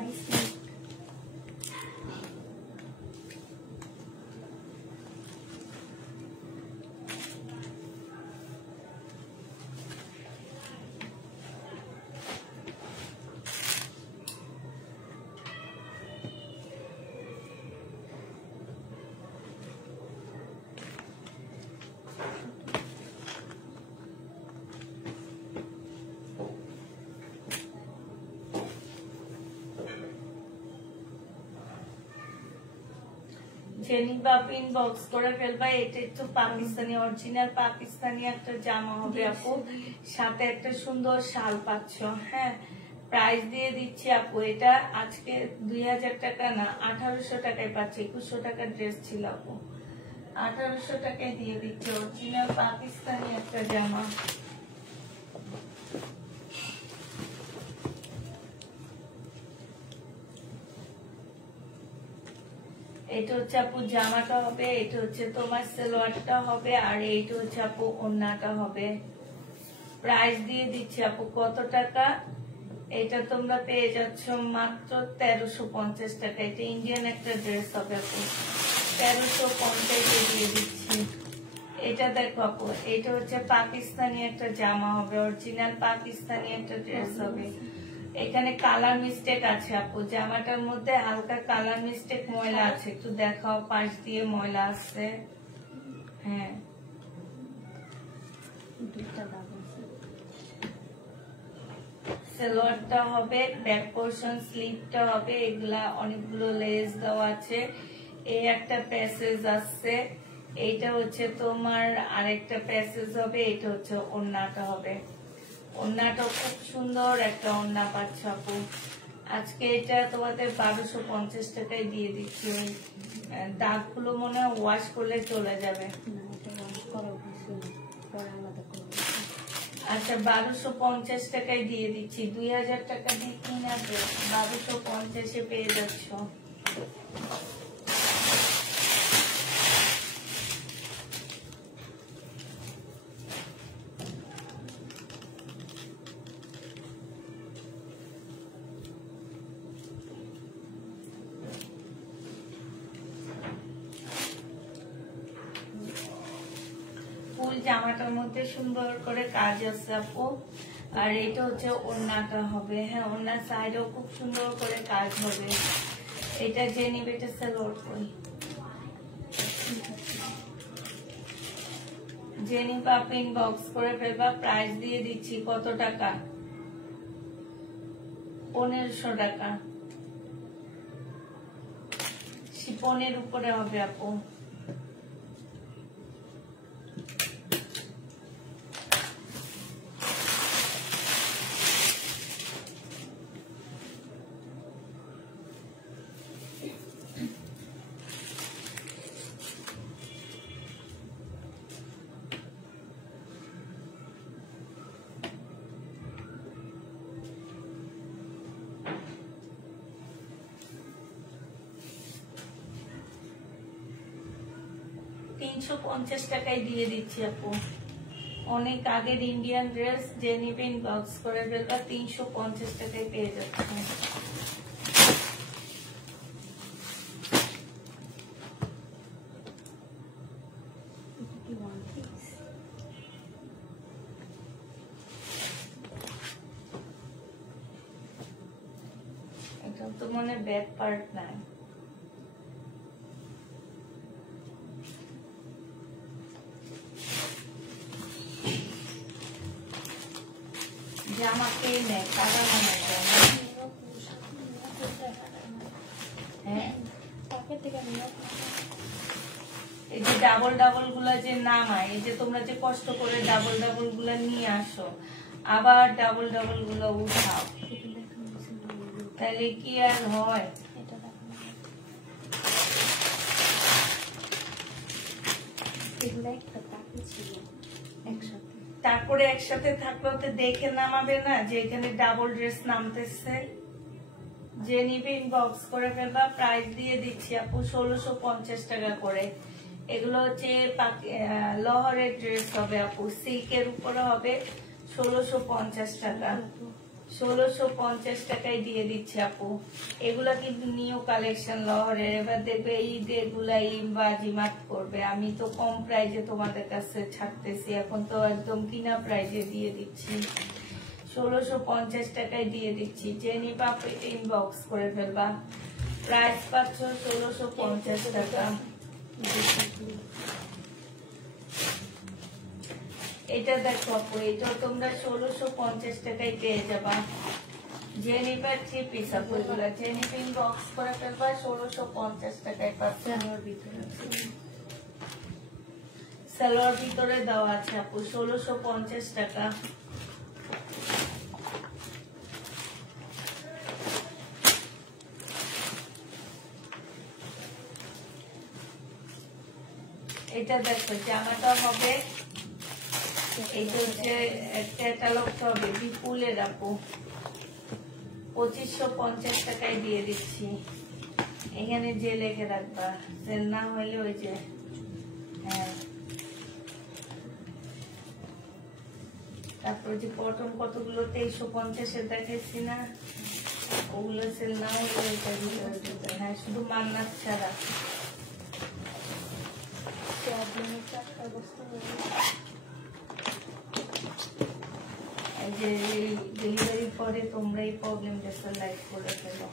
ইনবক্স করে ফেলবা। এটা একটু পাকিস্তানি, অরিজিনাল পাকিস্তানি একটা জামা হবে আপু, সাথে একটা সুন্দর শাল পাচ্ছ। হ্যাঁ, প্রাইস দিয়ে দিচ্ছি আপু, এটা আজকে 2000 টাকা না 1800 টাকায় পাচ্ছি। 2100 টাকার ড্রেস ছিল আপু, 1800 টাকায় দিয়ে দিচ্ছি। অরিজিনাল পাকিস্তানি একটা জামা। এটা হচ্ছে আপু জামাটা হবে, এটা হচ্ছে তোমার সালোয়ারটা হবে, আর এইটা হচ্ছে আপু ওড়নাটা হবে। প্রাইস দিয়ে দিচ্ছি আপু কত টাকা, এটা তোমরা পেয়ে যাচ্ছ মাত্র 1350 টাকা। এটা ইন্ডিয়ান একটা ড্রেস হবে আপু, 1350 দিয়ে দিচ্ছি। এটা দেখো আপু, এটা হচ্ছে পাকিস্তানি একটা জামা হবে, অরিজিনাল পাকিস্তানি একটা ড্রেস হবে। এখানে কালার মিস্টেক আছে আপু, জামাটার মধ্যে হালকা কালার মিস্টেক ময়লা আছে, একটু দেখাও, পাশ দিয়ে ময়লা আছে। হ্যাঁ, সালোয়ারটা হবে, ব্যাক পোর্শন স্লিভটা হবে, এগুলা অনেকগুলো লেস দেওয়া আছে। এই একটা প্যাসেজ আছে, এইটা হচ্ছে তোমার আরেকটা প্যাসেজ হবে, এটা হচ্ছে ওড়নাটা হবে। ওড়নাটা খুব সুন্দর একটা ওড়না পাচ্ছ আপু। আজকে এটা তোমাদের 1250 টাকায় দিয়ে দিচ্ছি। দাগগুলো মনে হয় ওয়াশ করলে চলে যাবে। আচ্ছা, 1250 টাকায় দিয়ে দিচ্ছি। 2000 টাকা দিয়ে কিনা 1250-এ পেয়ে যাচ্ছ। ফুল জামাটার মধ্যে সুন্দর করে কাজ আছে আপু, আর এটা হচ্ছে ওড়নাটা হবে। হ্যাঁ, ওড়নার সাইডেও খুব সুন্দর করে কাজ হবে। এটা যে নিবে এটা সালোয়ার কই, যে নিবা ইনবক্স করে ফেলবা। প্রাইস দিয়ে দিচ্ছি কত টাকা, 1500 টাকা। শিপনের উপরে হবে আপু। $350 টাকায় দিয়ে দিচ্ছি আপু, অনেক আগের ইন্ডিয়ান ড্রেস। যে নিবে ইনবক্স করে ফেলবা, 350 টাকায় পেয়ে যাচ্ছে। এটা তো মনে ব্যাক পার্ট নাই। জামাকে নেয় কাদা মনে হয়। হ্যাঁ, এই যে ডাবল ডাবল গুলা যে নামায়, এই যে তোমরা যে কষ্ট করে ডাবল ডাবল গুলা নিয়ে আসো, আবার ডাবল ডাবল গুলা উঠাও, তাহলে কি আর হয়? তারপরে একসাথে থাকলেও তো দেখে নামাবে না যে এখানে ডাবল ড্রেস নামতেছে। যে নিবে ইনবক্স করে ফেলবা। প্রাইস দিয়ে দিচ্ছি আপু 1650 টাকা করে। এগুলো হচ্ছে লহরের ড্রেস হবে আপু, সিল্কের উপরে হবে। 1650 টাকা, 1650 টাকায় দিয়ে দিচ্ছে আপু। এগুলা কিন্তু নিউ কালেকশন লহরের। এবার দেখবে ঈদ এগুলা বাজিমাত করবে। আমি তো কম প্রাইজে তোমাদের কাছে ছাড়তেছি, এখন তো একদম কিনা প্রাইজে দিয়ে দিচ্ছি। 1650 টাকায় দিয়ে দিচ্ছি। যে নিবা ইনবক্স করে ফেলবা। প্রাইস পাচ্ছ 1650 টাকা। এটা দেখো আপু, এটা তোমরা 1650 টাকায় পেয়ে যাবা। যে নিবা 3 পিস আপু, এগুলা যে নিবা ইনবক্স করে ফেলবা। 1650 টাকায় পাচ্ছে। সালোয়ার ভিতরে দেওয়া আছে আপু, 1650 টাকা। এটা দেখো জামাটা হবে, এইটা হচ্ছে ক্যাটালগটা হবে বিপুলের আপু, 2550 টাকায় দিয়ে দিচ্ছি। এখানে যে লেখে রাখবা, সেল না হইলে ওই যে হ্যাঁ। তারপর যে কটন কতগুলো 2350 দেখাইছি না, ওগুলো সেল না হইলে ওইটা ভিতরে দিতে। হ্যাঁ, শুধু মান্নাত ছাড়া। এই যে ডেলিভারি পরে তোমরা এই প্রবলেমটা লাইভ করে ফেলো।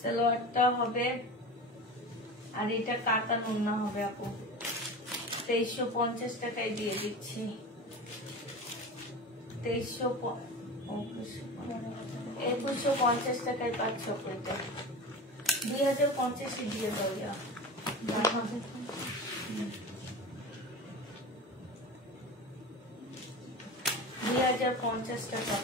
সালোয়ারটা হবে, আর এটা কাতান ওড়না হবে আপু, 2350 টাকায় দিয়ে দিচ্ছি। 2150 টাকায় পাচ্ছ। ওইটা 2050 দিয়ে দাও। 2050 টাকা।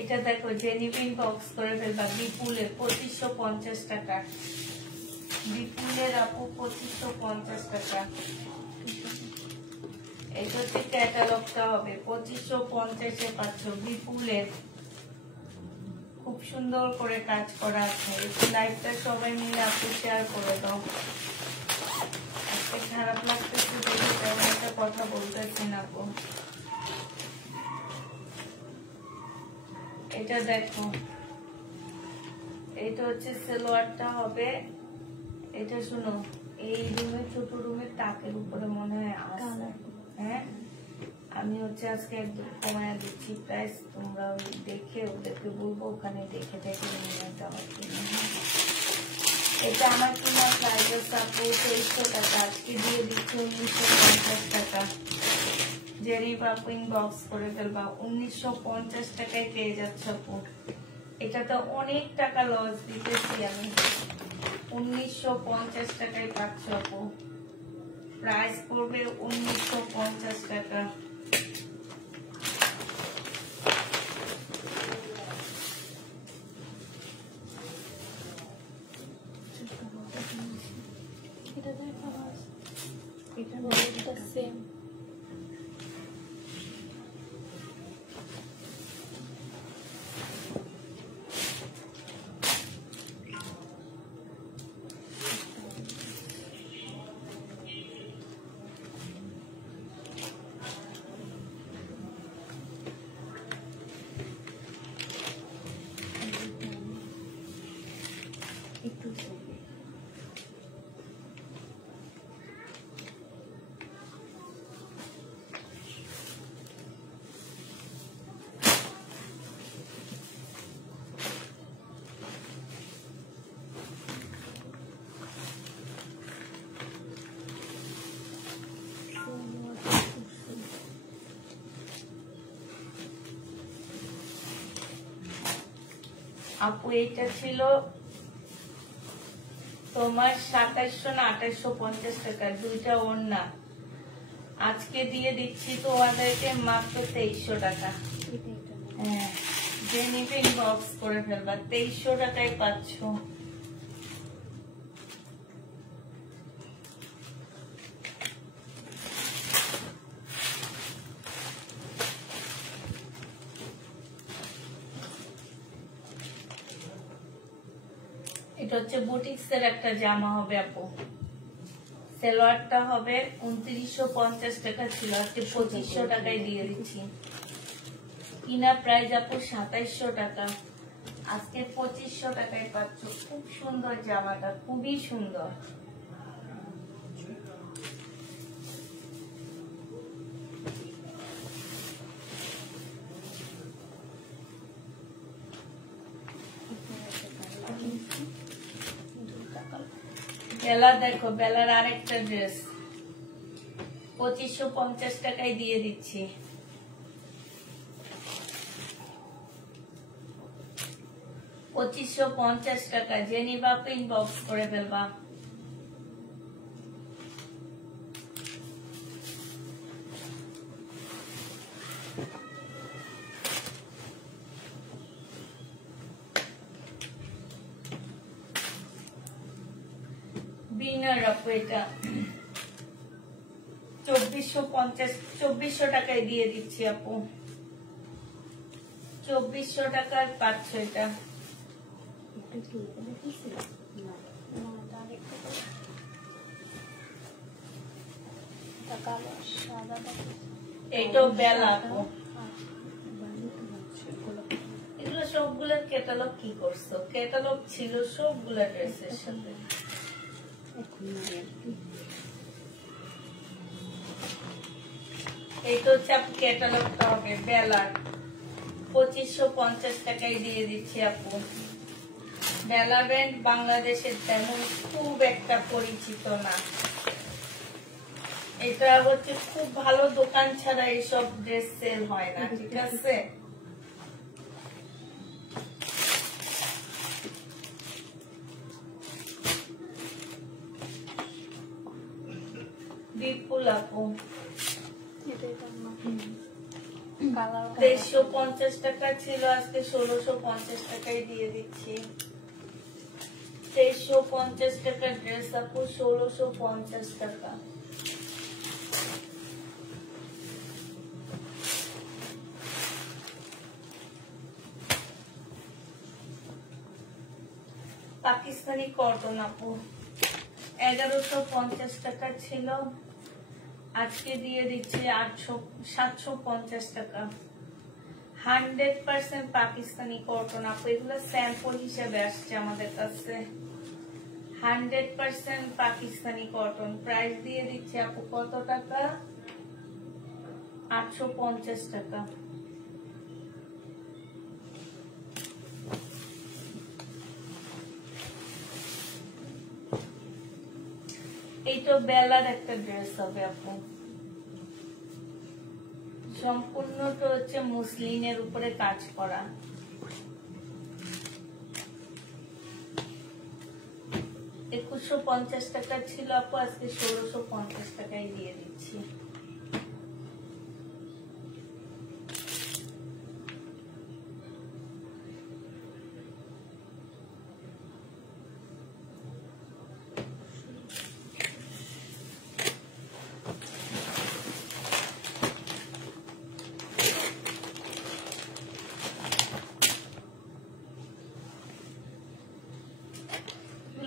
এটা দেখো জেনিফিন বক্স করে ফেলবা বিপুলের 2550 টাকা। বিপুলের আপু 2550 টাকা। এটা হচ্ছে ক্যাটালগটা হবে, 2550 পাচ্ছ বিপুলের। খুব সুন্দর করে কাজ করা আছে। একটু লাইভটা সবাই মিলে আপু শেয়ার করে দাও। আজকে খারাপ লাগতেছে দেখে তেমন একটা কথা বলতেছি না আপু। এটা দেখো, এটা হচ্ছে সালোয়ারটা হবে। এটা শুনো, এই রুমে ছোট রুমের তাকের উপরে মনে হয় আছে। হ্যাঁ, আমি হচ্ছে আজকে একদম কমায় দিচ্ছি প্রাইস, তোমরা দেখে ওদেরকে বলবো ওখানে দেখে দেখে নিয়ে যাওয়া। এটা আমার কিনা প্রাইস আপু 2300 টাকা, আজকে দিয়ে দিচ্ছি 1950 টাকা। জেরি পাপিং বক্স করে ফেলবা, 1950 টাকায় পেয়ে যাচ্ছে আপু। এটা তো অনেক টাকা লস দিতেছি আমি। 1950 টাকায় পাচ্ছ আপু। প্রাইস পড়বে 1950 টাকা। এটা সেম। আপু এটা ছিল তোমার 2700 না 2850 টাকা, দুইটা ওড়না। আজকে দিয়ে দিচ্ছি তোমাদেরকে মাত্র 2300 টাকা। হ্যাঁ, জেনিফিন বক্স করে ফেলবা, 2300 টাকায় পাচ্ছ। এটা হচ্ছে বুটিক্সের একটা জামা হবে আপু। সালোয়ারটা হবে 2950 টাকা ছিল, আজকে 2500 টাকায় দিয়ে দিচ্ছি। কিনা প্রাইস আপু 2700 টাকা, আজকে 2500 টাকায় পাচ্ছ। খুব সুন্দর জামাটা, খুবই সুন্দর। বেলা দেখো, বেলার আরেকটা ড্রেস 2550 টাকায় দিয়ে দিচ্ছি। টাকা জেনিভা প্রিন্ট বক্স করে ফেলবা। বিনার আপু এটা 2450 টাকায় দিয়ে দিচ্ছি আপু, 2400 টাকার পাচ্ছ এটা। এইটাও বেলা আপু। এগুলো সবগুলোর ক্যাটালগ কি করছো? ক্যাটালগ ছিল সবগুলা ড্রেসের সাথে। এইটা হচ্ছে আপু ক্যাটালগটা হবে বেলার, 2550 টাকায় দিয়ে দিচ্ছি আপু। বেলা ব্র্যান্ড বাংলাদেশের তেমন খুব একটা পরিচিত না, এটা হচ্ছে খুব ভালো দোকান ছাড়া এইসব ড্রেস সেল হয় না, ঠিক আছে। বিপুল আপু 2350 টাকা ছিল, আজকে 1650 টাকায় দিয়ে দিচ্ছি। 2350 টাকা ড্রেস আপু, 1650 টাকা। পাকিস্তানি কটন আপু 1150 টাকা ছিল, আজকে দিয়ে দিচ্ছি 750 টাকা। 100% পাকিস্তানি কটন আপু, এগুলো স্যাম্পল হিসেবে আসছে আমাদের কাছে। 100% পাকিস্তানি কটন, প্রাইস দিয়ে দিচ্ছি আপু কত টাকা? 850 টাকা। এইটা বেলার একটা ড্রেস হবে আপু, সম্পূর্ণটা হচ্ছে মুসলিনের উপরে কাজ করা। 2150 টাকা ছিল আপু, আজকে 1650 টাকায় দিয়ে দিচ্ছি।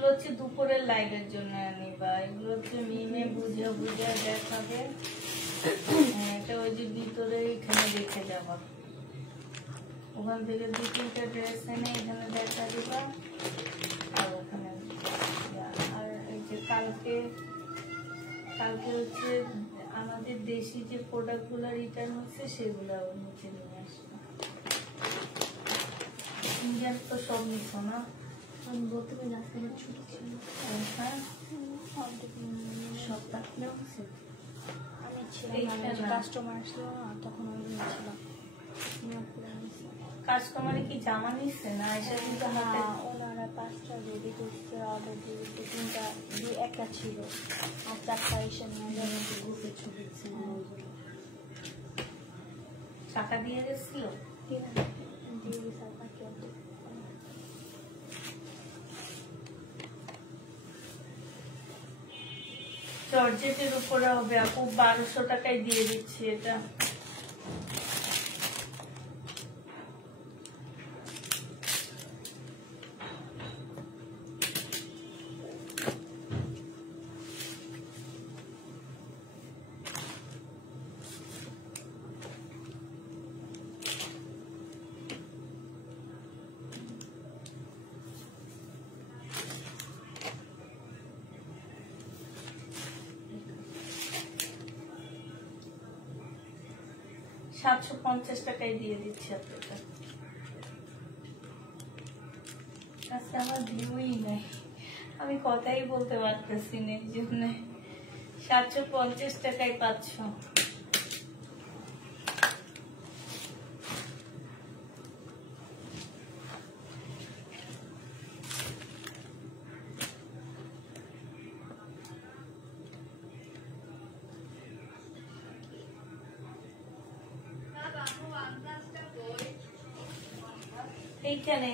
হচ্ছে দুপুরের লাইভের জন্য আনিবা, এগুলো হচ্ছে মিমে বুঝে বুঝে দেখাবে। এটা ওই যে ভিতরে এখানে দেখে যাবা, ওখান থেকে 2-3টা ড্রেস এনে এখানে দেখা দিবা, আর ওখানে আর এই যে কালকে হচ্ছে আমাদের দেশি যে প্রোডাক্ট গুলো রিটার্ন হচ্ছে সেগুলো নিচে নিয়ে আসবে। ইন্ডিয়ান তো সব নিছো না? আমি বলতে পারি না, আমার ছুটি ছিল। হ্যাঁ সপ্তাহ আমি ছিলাম, কাস্টমার আসলো না তখন আমি নিয়েছিলাম। কাস্টমারে কি জামা নিচ্ছে না? এসে কিন্তু ওনারা 5টা রেডি করছে, অর্ডার দিয়েছে, 3টা একটা ছিল আর 4টা এসে নিয়ে যাবে। গ্রুপে ছবি টাকা দিয়ে গেছিল, দিয়ে গেছে আপনাকে। জর্জেটের উপরে হবে আপু, 1200 টাকায় দিয়ে দিচ্ছি এটা। $750 টাকায় দিয়ে দিচ্ছি আপনাকে। আজকে আমার ভিউই নাই, আমি কথাই বলতে পারতেছি না, এই জন্য। 750 টাকায় পাচ্ছ। এইখানে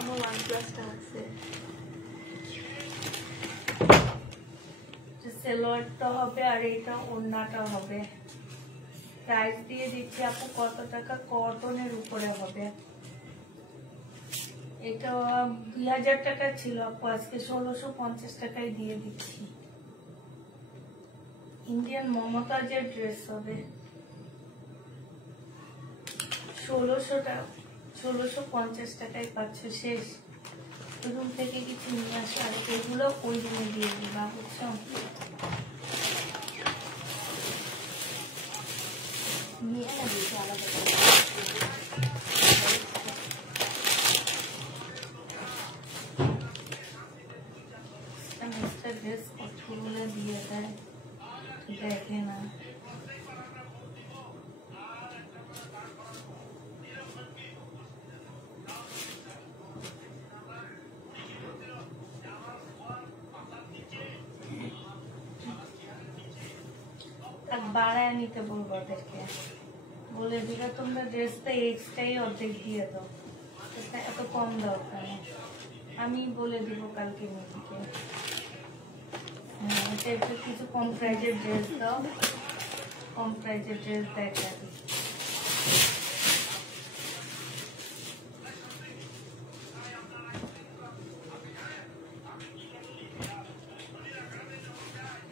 আমার OnePlus-টা আছে। সেলোয়ারটা হবে আর এটা ওড়নাটা হবে। প্রাইস দিয়ে দিচ্ছি আপু কত টাকা, কটনের উপরে হবে। এটা 2000 টাকা ছিল আপু, আজকে 1650 টাকায় দিয়ে দিচ্ছি। ইন্ডিয়ান মমতাজের ড্রেস হবে 1650 টাকায় পাচ্ছ। শেষ রুম থেকে কিছু নিয়ে আসো আর এগুলো ওই রুমে দিয়ে দিবা, বুঝছো? নিয়ে না দিয়েছি আলাদা করে। ড্রেস কতগুলো দিয়ে দেয় দেখে না। বাড়ায় নিতে বলবো ওদেরকে, বলে দিলে তোমরা ড্রেসটা এক্সট্রাই অর্ধেক দিয়ে দাও, এত কম দাও কেন। আমি বলে দিব কালকে মেয়েকে, হ্যাঁ একটু কিছু কম প্রাইজের ড্রেস দাও, কম প্রাইজের ড্রেস দেখা দিই।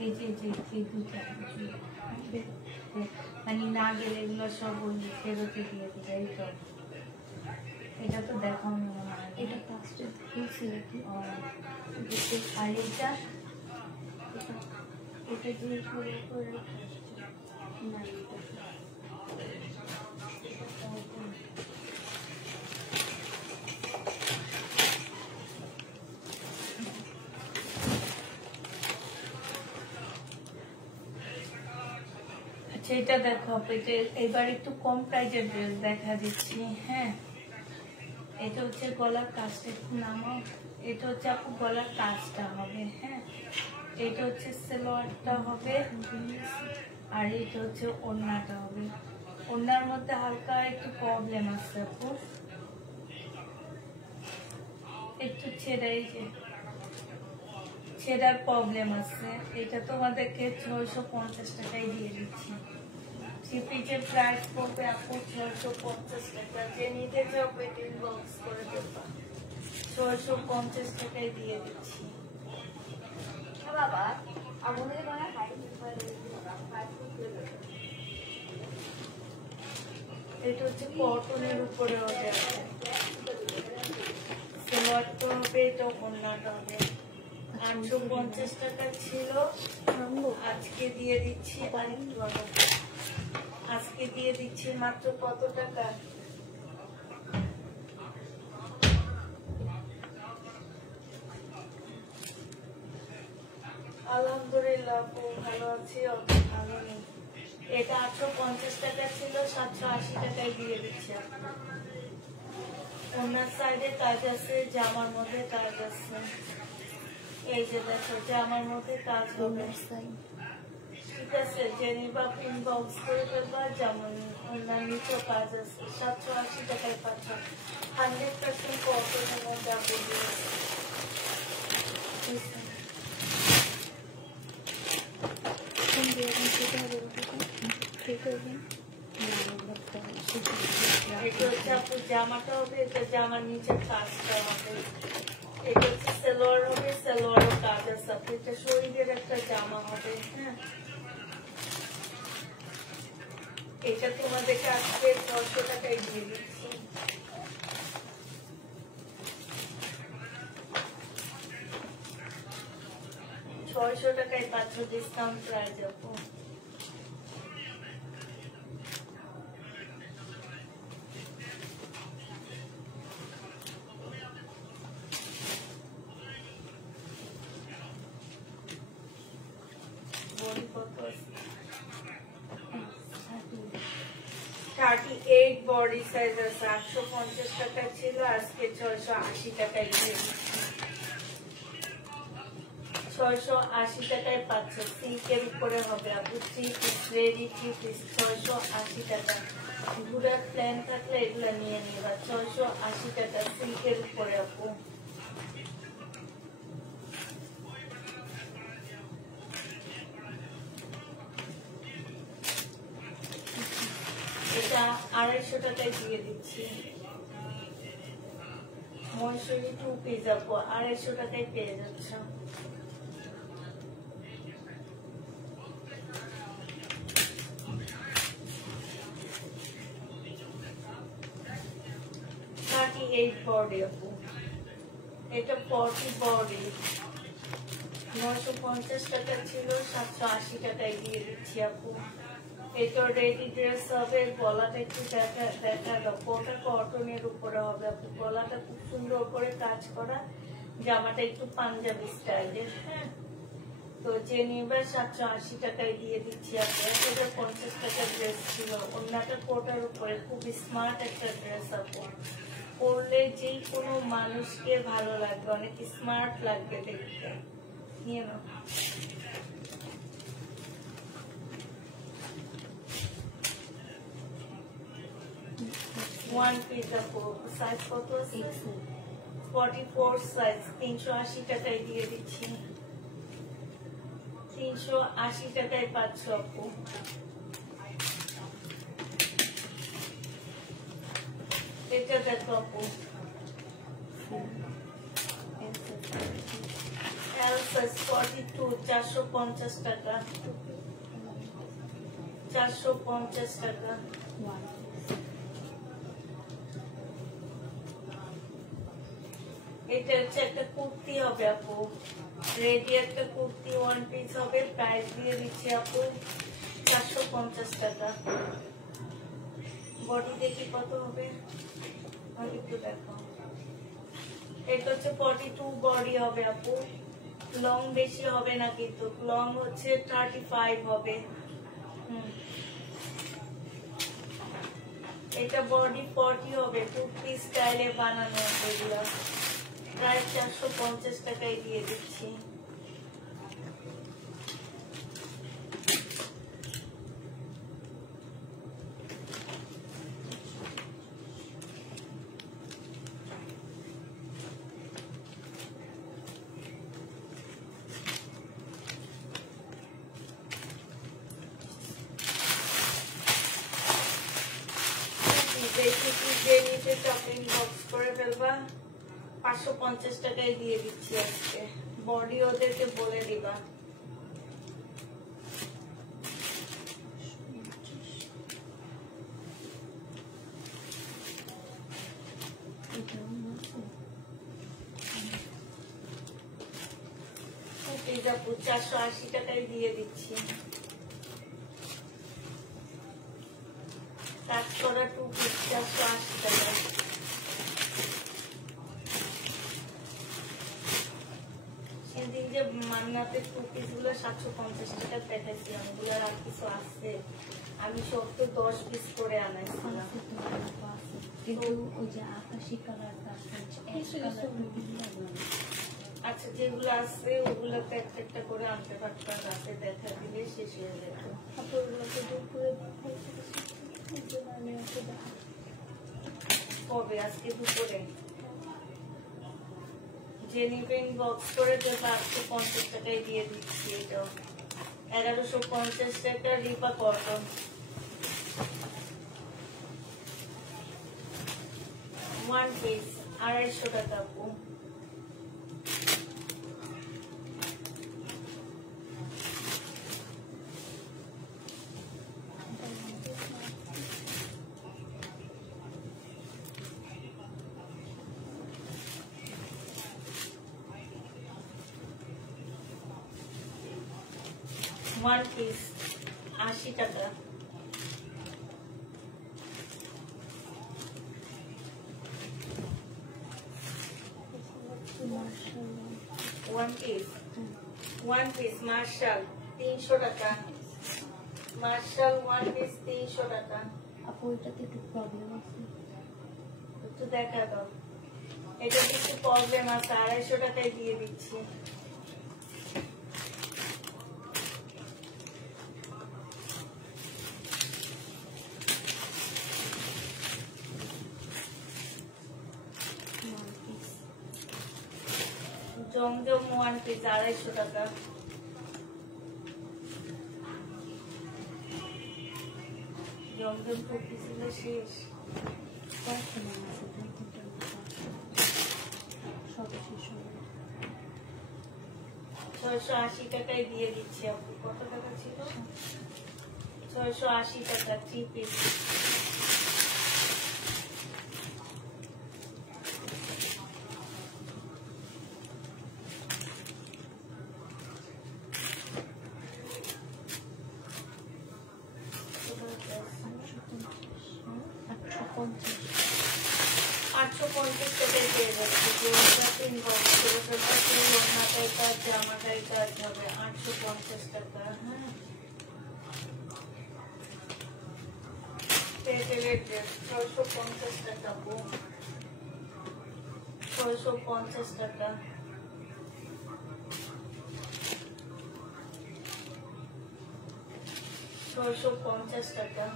এই যে দুটা মানে না গেলে এগুলো সব ফেরতে দিয়ে দিবে। এই তো এটা তো দেখাও না, এটা ফার্স্টে খুলছি নাকি? আর এটা ওটা দিয়ে করে করে না এটা দেখো, এবার একটু কম প্রাইজের ড্রেস দেখা দিচ্ছি। হ্যাঁ এটা হচ্ছে গলার কাজটা একটু নামাও, এটা হচ্ছে আপু গলার কাজটা হবে। হ্যাঁ এটা হচ্ছে সালোয়ারটা হবে আর এটা হচ্ছে ওড়নাটা হবে। ওড়নার মধ্যে হালকা একটু প্রবলেম আছে আপু, একটু ছেঁড়ার প্রবলেম আছে। এটা তোমাদেরকে 650 টাকায় দিয়ে দিচ্ছি। থ্রি-পিসের প্রাইস পড়বে আপু 650 টাকা। যে নিতে চাও ইনবক্স করে দেবা, 650 টাকায় দিয়ে দিচ্ছি। বাবা আমাদের ঘরে এটা হচ্ছে কটনের উপরে হবে, সালোয়ারটা হবে, এটা ওড়নাটা হবে। 850 টাকা ছিল, আজকে দিয়ে দিচ্ছি আজকে দিয়ে দিচ্ছি মাত্র কত টাকা? আলহামদুলিল্লাহ আপু ভালো আছি, ভালো নেই। এটা 850 টাকা ছিল, 780 টাকায় দিয়ে দিচ্ছি আপনার। ওনার সাইডে কাজ আছে, জামার মধ্যে কাজ আছে। এই যে দেখো জামার মধ্যে কাজ হবে, ঠিক আছে? জেনিবা ইনবক্স করে দেবা। যেমন ওনার নিচেও কাজ আছে, 780 টাকায় পাচ্ছ। 100% কটনের মধ্যে আপনি দিয়েছে। এটা হচ্ছে আপু জামাটা হবে, এটা জামার নিচের কাজটা হবে। এটা হচ্ছে সালোয়ার হবে, সালোয়ারও কাজ আছে। এটা শরীরের একটা জামা হবে। হ্যাঁ এটা তোমাদেরকে আজকে 600 টাকায় দিয়ে দিচ্ছি। ছয়শো টাকায় পাচ্ছ ডিসকাউন্ট প্রাইস আপু। বডি কত আছে? 38 বডি সাইজ আছে। 850 টাকা ছিল, আজকে 680 টাকায় দিয়ে দিচ্ছি। 680 টাকায় পাচ্ছ। সিল্কের উপরে হবে আপু, 3 পিস রেডি 3 পিস 680 টাকা। ঘুরার প্ল্যান থাকলে এগুলা নিয়ে নিবা। 680 টাকা সিল্কের উপরে আপু। এটা 250 টাকায় দিয়ে দিচ্ছি। ময়ূরী 2 পিস আপু 250 টাকায় পেয়ে যাচ্ছ। বডি আপু, এটা 40 বডি 950 টাকা ছিল, 780 টাকায় দিয়ে দিচ্ছি আপু। এটা রেডি ড্রেস হবে। গলাটা একটু দেখা দাও, কোটা কটনের উপরে হবে আপু। গলাটা খুব সুন্দর করে কাজ করা, জামাটা একটু পাঞ্জাবি স্টাইলের। হ্যাঁ, তো যে নিবে 780 টাকায় দিয়ে দিচ্ছি আপু। 1050 টাকা ড্রেস ছিল, অন্যটা কোটার উপরে খুব স্মার্ট একটা ড্রেস আপু। পরলে যে কোনো মানুষকে ভালো লাগবে, অনেক স্মার্ট লাগবে দেখতে। নিয়ে নাও। ওয়ান পিস আপু, সাইজ কত আছে? 44 সাইজ, 380 টাকায় দিয়ে দিচ্ছি। 380 টাকায় পাচ্ছ আপু। এটা দেখো আপু, L size 42, 450 টাকা। 450 টাকা। এটা হচ্ছে একটা কুর্তি হবে আপু, রেডি একটা কুর্তি ওয়ান পিস হবে। প্রাইস দিয়ে দিচ্ছি আপু 450 টাকা। বডি দেখি কত হবে, একটু দেখো। এটা হচ্ছে 42 বডি হবে আপু। লং বেশি হবে না কিন্তু, লং হচ্ছে 35 হবে। এটা বডি 40 হবে, কুর্তি স্টাইলে বানানো এগুলো। প্রায় 450 টাকায় দিয়ে দিচ্ছি। চপিং বক্স করে ফেলবা, 550 টাকায় দিয়ে দিচ্ছি আজকে। বডি ওদেরকে বলে দিবা। আপু 480 টাকায় দিয়ে দিচ্ছি। কাজ করা 2 পিস 480 টাকা। সেদিন যে মান্নাতে 2 পিস গুলো 750 টাকা দেখাইছি, ওগুলো আর কিছু আছে। আমি সব তো 10 পিস করে আনাইছিলাম, কিন্তু ওই যে আকাশি কালারটা আচ্ছা যেগুলো আছে ওগুলোতে একটা করে আনতে পারতাম, রাতে দেখা দিলে শেষ হয়ে যেত। কবে? আজকে দুপুরে। যে নিবেন বক্স করে দেবো 850 টাকায় দিয়ে দিচ্ছি। এটাও 1150 টাকা রিপা কটন। ওয়ান পিস 250 টাকা আপু। ওয়ান পিস 80 টাকা। ওয়ান পিস মার্শাল 300 টাকা। মার্শাল ওয়ান পিস 300 টাকা। আপু এটাতে একটু প্রবলেম আছে, একটু দেখা দাও। এটা একটু প্রবলেম আছে, 250 টাকায় দিয়ে দিচ্ছি। জমজম 1 পিস 250 টাকা। জমজম 2 পিস শেষ। ছয়শো 80 টাকায় দিয়ে দিচ্ছি আপু। কত টাকা ছিল? 680 টাকা 3 পিস। জামাটাই কাজ হবে 850 টাকা। হ্যাঁ, পেটেলের ড্রেস 650 টাকা। 650 টাকা। 650 টাকা।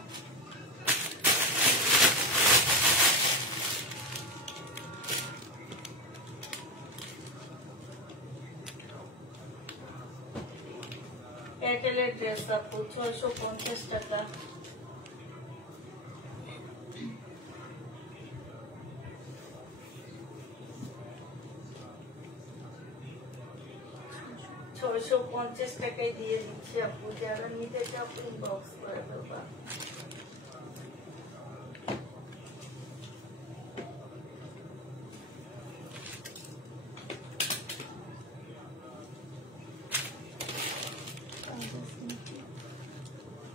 এয়ারটেলের ড্রেস আপু 650 টাকা। টাকায় দিয়ে দিচ্ছি আপু। যারা নিতে চাও ইনবক্স করে দেবা।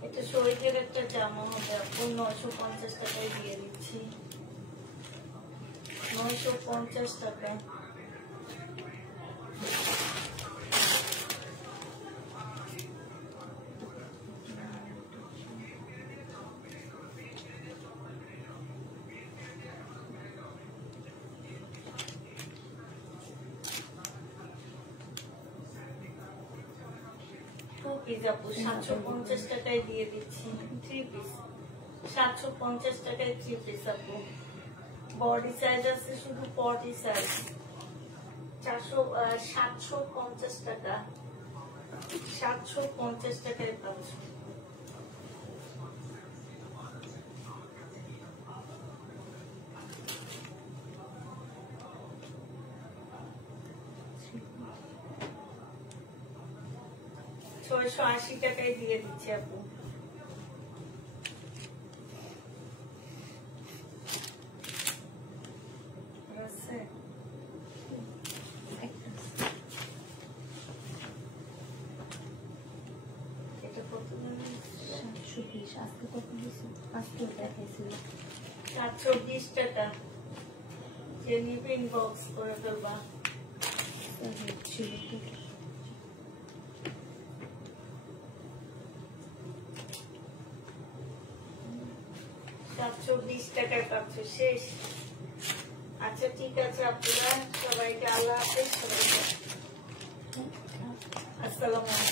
এটা শরীরের একটা জামা হবে আপু। 950 টাকায় দিয়ে দিচ্ছি। 950 টাকা। আপু 750 টাকায় দিয়ে দিচ্ছি 3 পিস। 750 টাকায় 3 পিস আপু। বডি সাইজ আছে শুধু 40 সাইজ। 750 টাকা। 750 টাকায় পাচ্ছি। $680 টাকায় দিয়ে দিচ্ছি আপু। এটা কত? 720। আজকে কত দিয়েছি? আজকে দেখাইছিল 720 টাকা। যে নিবে ইনবক্স করে দেবা। ছিল 720 টাকায় পাচ্ছে শেষ। আচ্ছা ঠিক আছে আপনারা সবাইকে আল্লাহ হাফেজ। আসসালামু আলাইকুম।